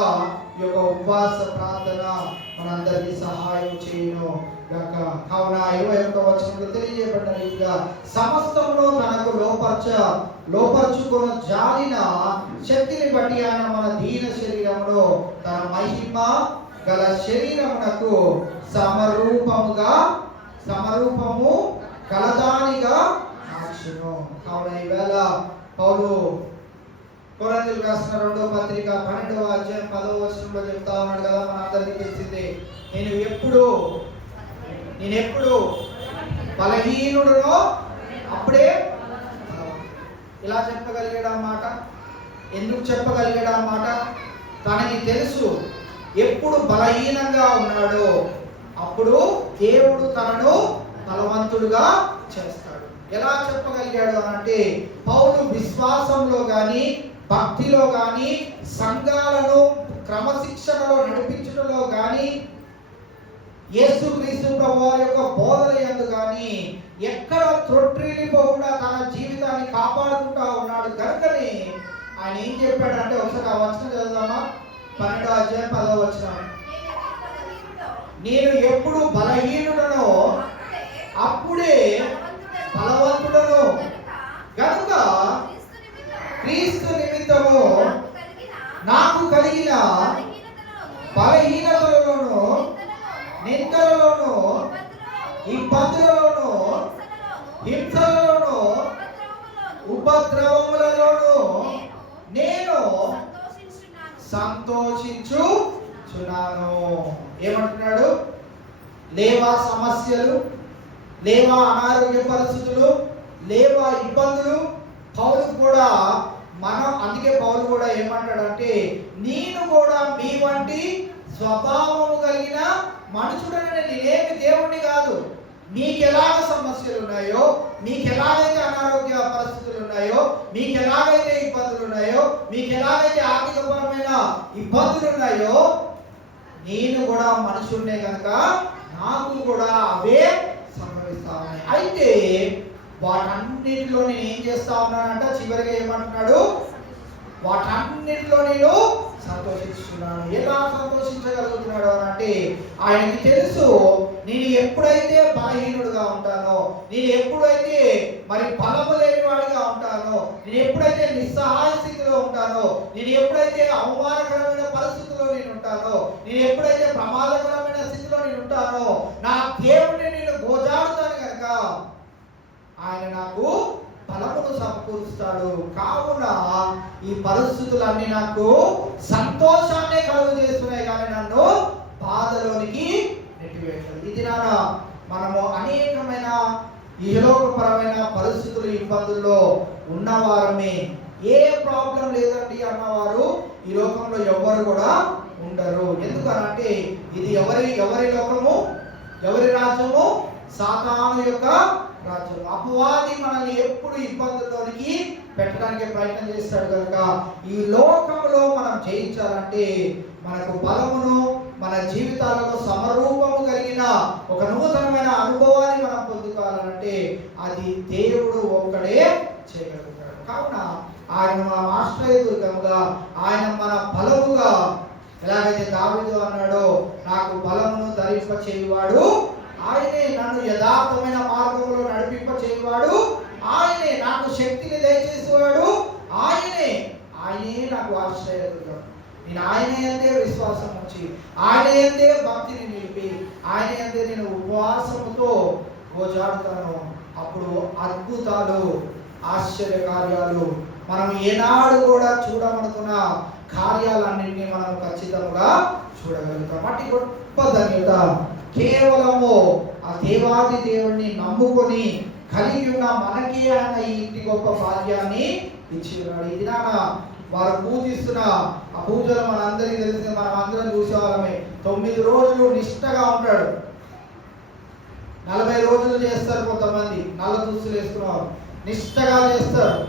ఈ యొక్క ఉపవాస ప్రార్థన మనందరికీ సహాయం చేయను గాక. కావున 21వ వచనంలో తెలియజేయబడిన రీతిగా సమస్తమును తనకు లోపరుచుకున్న జాలిన శక్తిని బట్టి ఆయన మన దీన శరీరమును తన మహిమ గల శరీరమునకు సమరూపము కలదానిగా మార్చును. కావున ఈవేళ పౌలు కొరింథీయులకు రాసిన 2వ పత్రిక 12వ అధ్యాయం 10వ వచనంలో చెప్తా ఉన్నాడు కదా, మనందరికీ తెలిసిందే, నేను ఎప్పుడు బలహీనుడునో అప్పుడే. ఇలా చెప్పగలిగాడు అన్నమాట. ఎందుకు చెప్పగలిగాడు అన్నమాట? తనకి తెలుసు ఎప్పుడు బలహీనంగా ఉన్నాడో అప్పుడు దేవుడు తనను బలవంతుడుగా చేస్తాడు. ఎలా చెప్పగలిగాడు అనంటే పౌలు విశ్వాసంలో కానీ, భక్తిలో కానీ, సంఘాలను క్రమశిక్షణలో నడిపించడంలో కానీ, యేసుక్రీస్తు ప్రభువారి యొక్క బోధన యందు కానీ ఎక్కడ త్రొట్టిల్లిపోకుండా తన జీవితాన్ని కాపాడుకుంటా ఉన్నాడు కనుకని ఆయన ఏం చెప్పాడంటే, ఒకసారి ఆ వచనం చదువుదామా? 12వ అధ్యాయం 10వ వచనం. నేను ఎప్పుడు బలహీనుడనో అప్పుడే బలవంతుడను గనుక నాకు కలిగిన బలహీనతలలోను, నిందలలోను, ఇబ్బందులలోను, హింసలలోను, ఉపద్రవములలోను నేను సంతోషించుచున్నాను. ఏమంటున్నాడు? లేవా సమస్యలు, లేవా అనారోగ్య పరిస్థితులు, లేవా ఇబ్బందులు, పౌలు కూడా అందుకే పౌలు కూడా ఏమంటాడంటే, నేను కూడా మీ వంటి స్వభావము కలిగిన మనుషుడని, నేనేమి దేవుణ్ణి కాదు. మీకు ఎలాగ సమస్యలు ఉన్నాయో, మీకు ఎలాగైతే అనారోగ్య పరిస్థితులు ఉన్నాయో, మీకు ఎలాగైతే ఇబ్బందులు ఉన్నాయో, మీకు ఎలాగైతే ఆర్థికపరమైన ఇబ్బందులు ఉన్నాయో, నేను కూడా మనుషుడినే కనుక నాకు కూడా అవే సంభవిస్తా ఉన్నాయి. అయితే వాటన్నిటిలో నేను ఏం చేస్తా ఉన్నానంట, చివరిగా ఏమంటున్నాడు? వాటన్నిటిలో నేను సంతోషిస్తున్నాను. ఎలా సంతోషించగలుగుతున్నాడు అని అంటే, ఆయనకి తెలుసు నేను ఎప్పుడైతే బలహీనుడుగా ఉంటానో, నేను ఎప్పుడైతే మరి బలము లేని వాడిగా ఉంటానో, నేను ఎప్పుడైతే నిస్సహాయ స్థితిలో ఉంటానో, నేను ఎప్పుడైతే అవమానకరమైన పరిస్థితిలో నేను ఉంటానో, నేను ఎప్పుడైతే ప్రమాదకరమైన స్థితిలో నేను ఉంటానో, నా దేవుడిని నేను గోజాడుతాను కనుక ఆయన నాకు బలమును సమకూరుస్తాడు. కావున ఈ పరిస్థితులన్నీ నాకు సంతోషాన్ని కలుగు చేస్తున్నాయి, కానీ నన్ను బాధలోనికి నెట్టివేస్తాడు. ఇది నాన్న మనము అనేకమైన ఇహలోకపరమైన పరిస్థితులు, ఇబ్బందుల్లో ఉన్నవారమే. ఏ ప్రాబ్లం లేదండి అన్నవారు ఈ లోకంలో ఎవ్వరు కూడా ఉండరు. ఎందుకనంటే ఇది ఎవరి లోకము, ఎవరి రాజ్యము? సాతాను యొక్క రాజ్యం. అపవాది మనల్ని ఎప్పుడు ఇబ్బందుల్లోనికి పెట్టడానికి ప్రయత్నం చేస్తాడు కనుక ఈ లోకంలో మనం జయించాలంటే మనకు బలమును, మన జీవితాలలో సమరూపము కలిగిన ఒక నూతనమైన అనుభవాన్ని మనం పొందుకోవాలంటే అది దేవుడు ఒక్కడే చేయగలుగుతాడు. కావున ఆయన మన ఆశ్రయదుర్గముగా, ఆయన మన బలముగా, ఎలాగైతే దావీదు అన్నాడో, నాకు బలమును ధరింప చేయువాడు ఆయనే, నన్ను యథార్థమైన మార్గంలో నడిపింప చేయువాడు ఆయనే, నాకు శక్తిని దయచేసేవాడు ఆయనే నాకు ఆశ్రయదుర్గం. నేను ఆయన యందే విశ్వాసం ఉంచి, ఆయన యందే భక్తిని నిలిపి, ఆయన యందే నేను ఉపవాసముతో గోజాడుతాను. అప్పుడు అద్భుతాలు, ఆశ్చర్య కార్యాలు, మనం ఏనాడు కూడా చూడమనుకున్న కార్యాలన్నింటినీ మనం ఖచ్చితంగా చూడగలుగుతాం. అట్టి గొప్ప ధన్యత కేవలము ఆ దేవాది దేవుణ్ణి నమ్ముకొని కలిగి ఉన్న మనకి ఆయన ఈ ఇంటి గొప్ప భాగ్యాన్ని ఇచ్చి ఉన్నాడు. ఇది వారు పూజిస్తున్న ఆ పూజలు మనందరికీ తెలిసింది, మనం అందరం చూసేవాళ్ళమే. 9 రోజులు నిష్టగా ఉంటాడు. 40 రోజులు చేస్తారు కొంతమంది, నల్ల దుస్తులు వేసుకున్నారు, నిష్టగా చేస్తారు.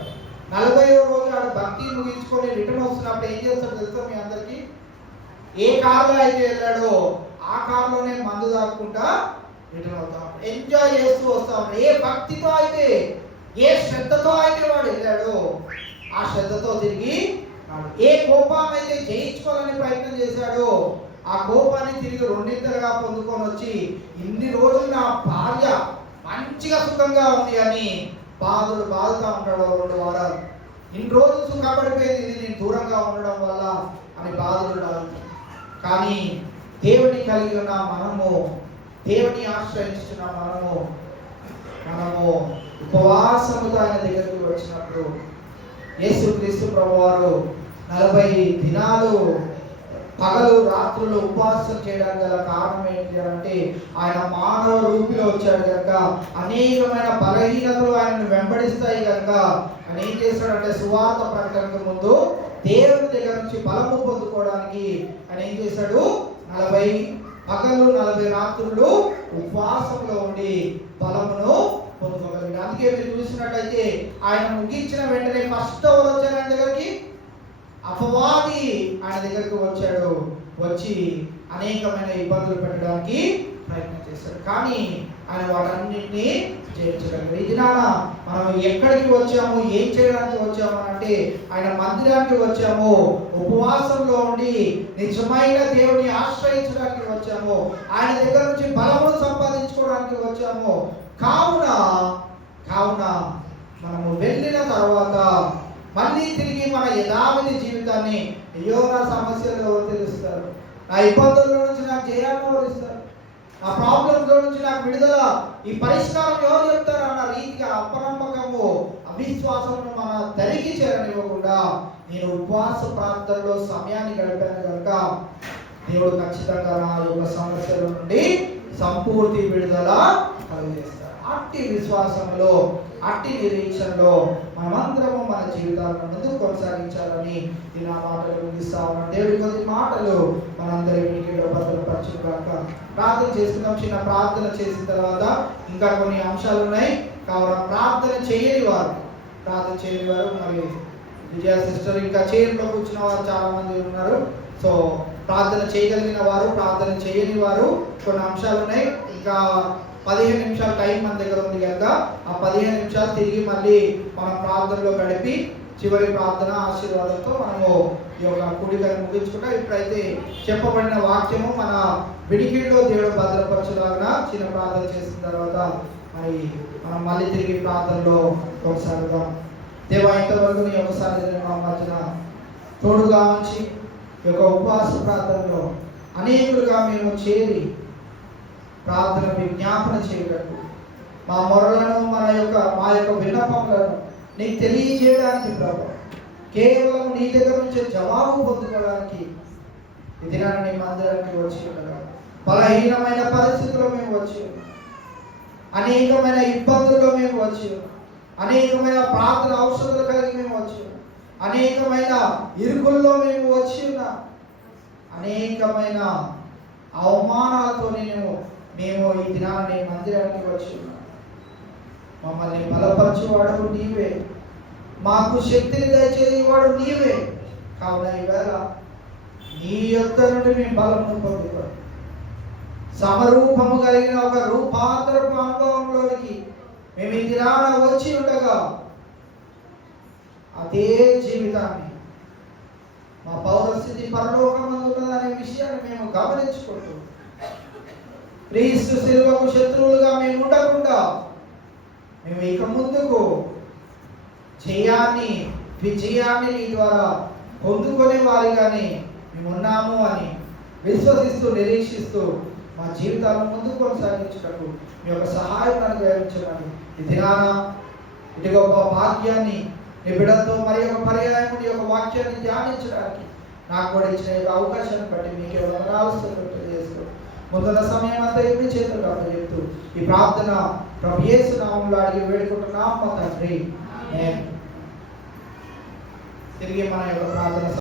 40వ రోజు ఆడు భక్తి ముగించుకొని రిటర్న్ వస్తున్నప్పుడు ఏం చేస్తాడు తెలుసా మీ అందరికీ? ఏ కారులో అయితే వెళ్ళాడో ఆ కారులోనే మందు తాగుకుంటా రిటర్న్ అవుతాం, ఎంజాయ్ చేస్తూ వస్తాం. ఏ భక్తితో అయితే, ఏ శ్రద్ధతో అయితే వాడు వెళ్ళాడో ఆ శ్రద్ధతో తిరిగి రాడు. ఏ కోపాన్ని అయితే జయించుకోవాలని ప్రయత్నం చేశాడో ఆ కోపాన్ని తిరిగి రెండింతలుగా పొందుకొని వచ్చి, ఇన్ని రోజులు నా భార్య మంచిగా సుఖంగా ఉంది అని బాధుతా ఉంటాడు 2 వారాలు. ఇన్ని రోజులు సుఖపడిపోయింది, ఇది నేను దూరంగా ఉండడం వల్ల అని బాధలు. కానీ దేవుని కలిగి ఉన్న మనము, దేవుని ఆశ్రయించున్న మనము ఉపవాసముతో ఆయన దగ్గరికి వచ్చినప్పుడు యేసుక్రీస్తు ప్రభువారు 40 దినాలు పగలు రాత్రులు ఉపవాసం చేయడానికి గల కారణం ఏంటి అంటే, ఆయన మానవ రూపిలో వచ్చాడు కనుక అనేకమైన బలహీనతలు ఆయనను వెంబడిస్తాయి కనుక ఆయన ఏం చేశాడంటే, సువార్త ప్రకటనకు ముందు దేవుని దగ్గర నుంచి బలము పొందుకోవడానికి ఆయన ఏం చేశాడు? 40 పగలు 40 రాత్రులు ఉపవాసంలో ఉండి బలమును పొందుకోగలిగాడు. అందుకే మీరు చూసినట్లయితే ఆయన ముగించిన వెంటనే ఫస్ట్ ఎవరు వచ్చారు ఆయన దగ్గరికి? అపవాది ఆయన దగ్గరకు వచ్చాడు. వచ్చి అనేకమైన ఇబ్బందులు పెట్టడానికి ప్రయత్నం చేశాడు. కానీ ఆయన వాటన్నింటినీ జయించగలిగాడు. ఈ దినాన మనం ఎక్కడికి వచ్చాము, ఏం చేయడానికి వచ్చాము అంటే, ఆయన మందిరానికి వచ్చాము, ఉపవాసంలో ఉండి నిజమైన దేవుని ఆశ్రయించడానికి వచ్చాము, ఆయన దగ్గర నుంచి బలమును సంపాదించుకోవడానికి వచ్చాము. కావున మనము వెళ్ళిన తర్వాత మళ్ళీ తిరిగి మన యథావిధి జీవితాన్ని, అయ్యో నా సమస్యలు ఎవరు తెలుస్తారు, నా ఇబ్బందుల్లో నుంచి నాకు జయాన్ని ఎవరు ఇస్తారు, నా ప్రాబ్లమ్స్ నుంచి నాకు విడుదల, ఈ పరిష్కారం ఎవరు చెప్తారు అన్న రీతిగా అపనమ్మకము, అవిశ్వాసమును మన దరికి చేరనివ్వకుండా నేను ఉపవాస ప్రార్థనలో సమయాన్ని గడిపాను కనుక దేవుడు ఖచ్చితంగా నా యొక్క సమస్యల నుండి సంపూర్తి విడుదల కలిగిస్తారు. అట్టి విశ్వాసంలో, అట్టి నిరీక్షణలో మనమందరము మన జీవితాలను ముందుకు కొనసాగించాలని ఈ నా మాటలు ముగిస్తా ఉన్నాను. దేవుడి కొద్ది మాటలు మనందరికీ భద్రపరచుగాక. ప్రార్థన చేసుకుందాం. చిన్న ప్రార్థన చేసిన తర్వాత ఇంకా కొన్ని అంశాలు ఉన్నాయి కావున ప్రార్థన చేయని వారు మరి విజయ సిస్టర్, ఇంకా చైర్లో కూర్చున్న వారు చాలా మంది ఉన్నారు. సో ప్రార్థన చేయగలిగిన వారు, ప్రార్థన చేయని వారు, కొన్ని అంశాలు ఉన్నాయి. ఇంకా 15 నిమిషాలు టైం మన దగ్గర ఉంది కనుక ఆ 15 నిమిషాలు తిరిగి మళ్ళీ మనం ప్రార్థనలో గడిపి చివరి ప్రార్థన ఆశీర్వాదంతో మనము ఈ యొక్క కూడికను ముగించుకుంటాం. ఇప్పుడైతే చెప్పబడిన వాక్యము మన విడికిడిలో దేవుడు భద్రపరచులాగా చిన్న ప్రార్థన చేసిన తర్వాత మరి మనం మళ్ళీ తిరిగి ప్రార్థనలో కొనసాగుదాం. దేవా, ఇంతవరకు నీ ఒకసారి మా మధ్యన తోడుగా ఉంచి ఈ యొక్క ఉపవాస ప్రార్థనలో అనేకులుగా మేము చేరి ప్రార్థన విజ్ఞాపన చేయగలరు. మా మొరలను మా యొక్క విన్నపములను నీకు తెలియజేయడానికి ప్రభు, కేవలం నీ దగ్గర నుంచి జవాబు పొందుకోవడానికి ఈ దినాన్ని నీ మందిరానికి వచ్చి ఉండగా బలహీనమైన పరిస్థితుల్లో మేము వచ్చి ఉన్నాం, అనేకమైన ఇబ్బందుల్లో మేము వచ్చి ఉన్నాం, అనేకమైన ప్రార్థన ఔషధాలు కలిగి మేము వచ్చి ఉన్నాం, అనేకమైన ఇరుకుల్లో మేము వచ్చి ఉన్నాం, అనేకమైన అవమానాలతో మేము ఈ దినాన్ని మందిరానికి వచ్చి ఉన్నాం. మమ్మల్ని బలపరచువాడు నీవే, మాకు శక్తిని దయచేవాడు నీవే. కావున ఈవేళ నీ యొద్ద నుండి మేము బలమును పొందుతాం. సమరూపము కలిగిన ఒక రూపాంతరపు అనుభవంలోనికి మేము ఈ దినాన వచ్చి ఉండగా అదే జీవితాన్ని మా పౌరస్థితి పరలోకమందు ఉన్నదనే విషయాన్ని మేము గమనించుకుంటూ క్రీస్తు శిలువకు శత్రువులుగా మేము ఉండకుండా మేము ఇక ముందుకు విజయాన్ని నీ ద్వారా పొందుకునే వారిగానే మేము ఉన్నాము అని విశ్వసిస్తూ నిరీక్షిస్తూ మా జీవితాలను ముందుకు కొనసాగించుటకు మీ యొక్క సహాయం అనుగ్రహించమని ఈ దినాన ఇటు గొప్ప భాగ్యాన్ని నీ బిడ్డలతో మరి ఒక పర్యాయం నీ యొక్క వాక్యాన్ని ధ్యానించడానికి నాకు కూడా ఇచ్చిన యొక్క అవకాశాన్ని బట్టి మీకే వందనాలు చేస్తూ ముందున్న సమయం అంతా ఏమి చేతులు చెప్తూ ఈ ప్రార్థన ప్రభు యేసు నామములో అడిగి వేడుకుంటున్నాం మా తండ్రి. తిరిగి మన యొక్క ప్రార్థన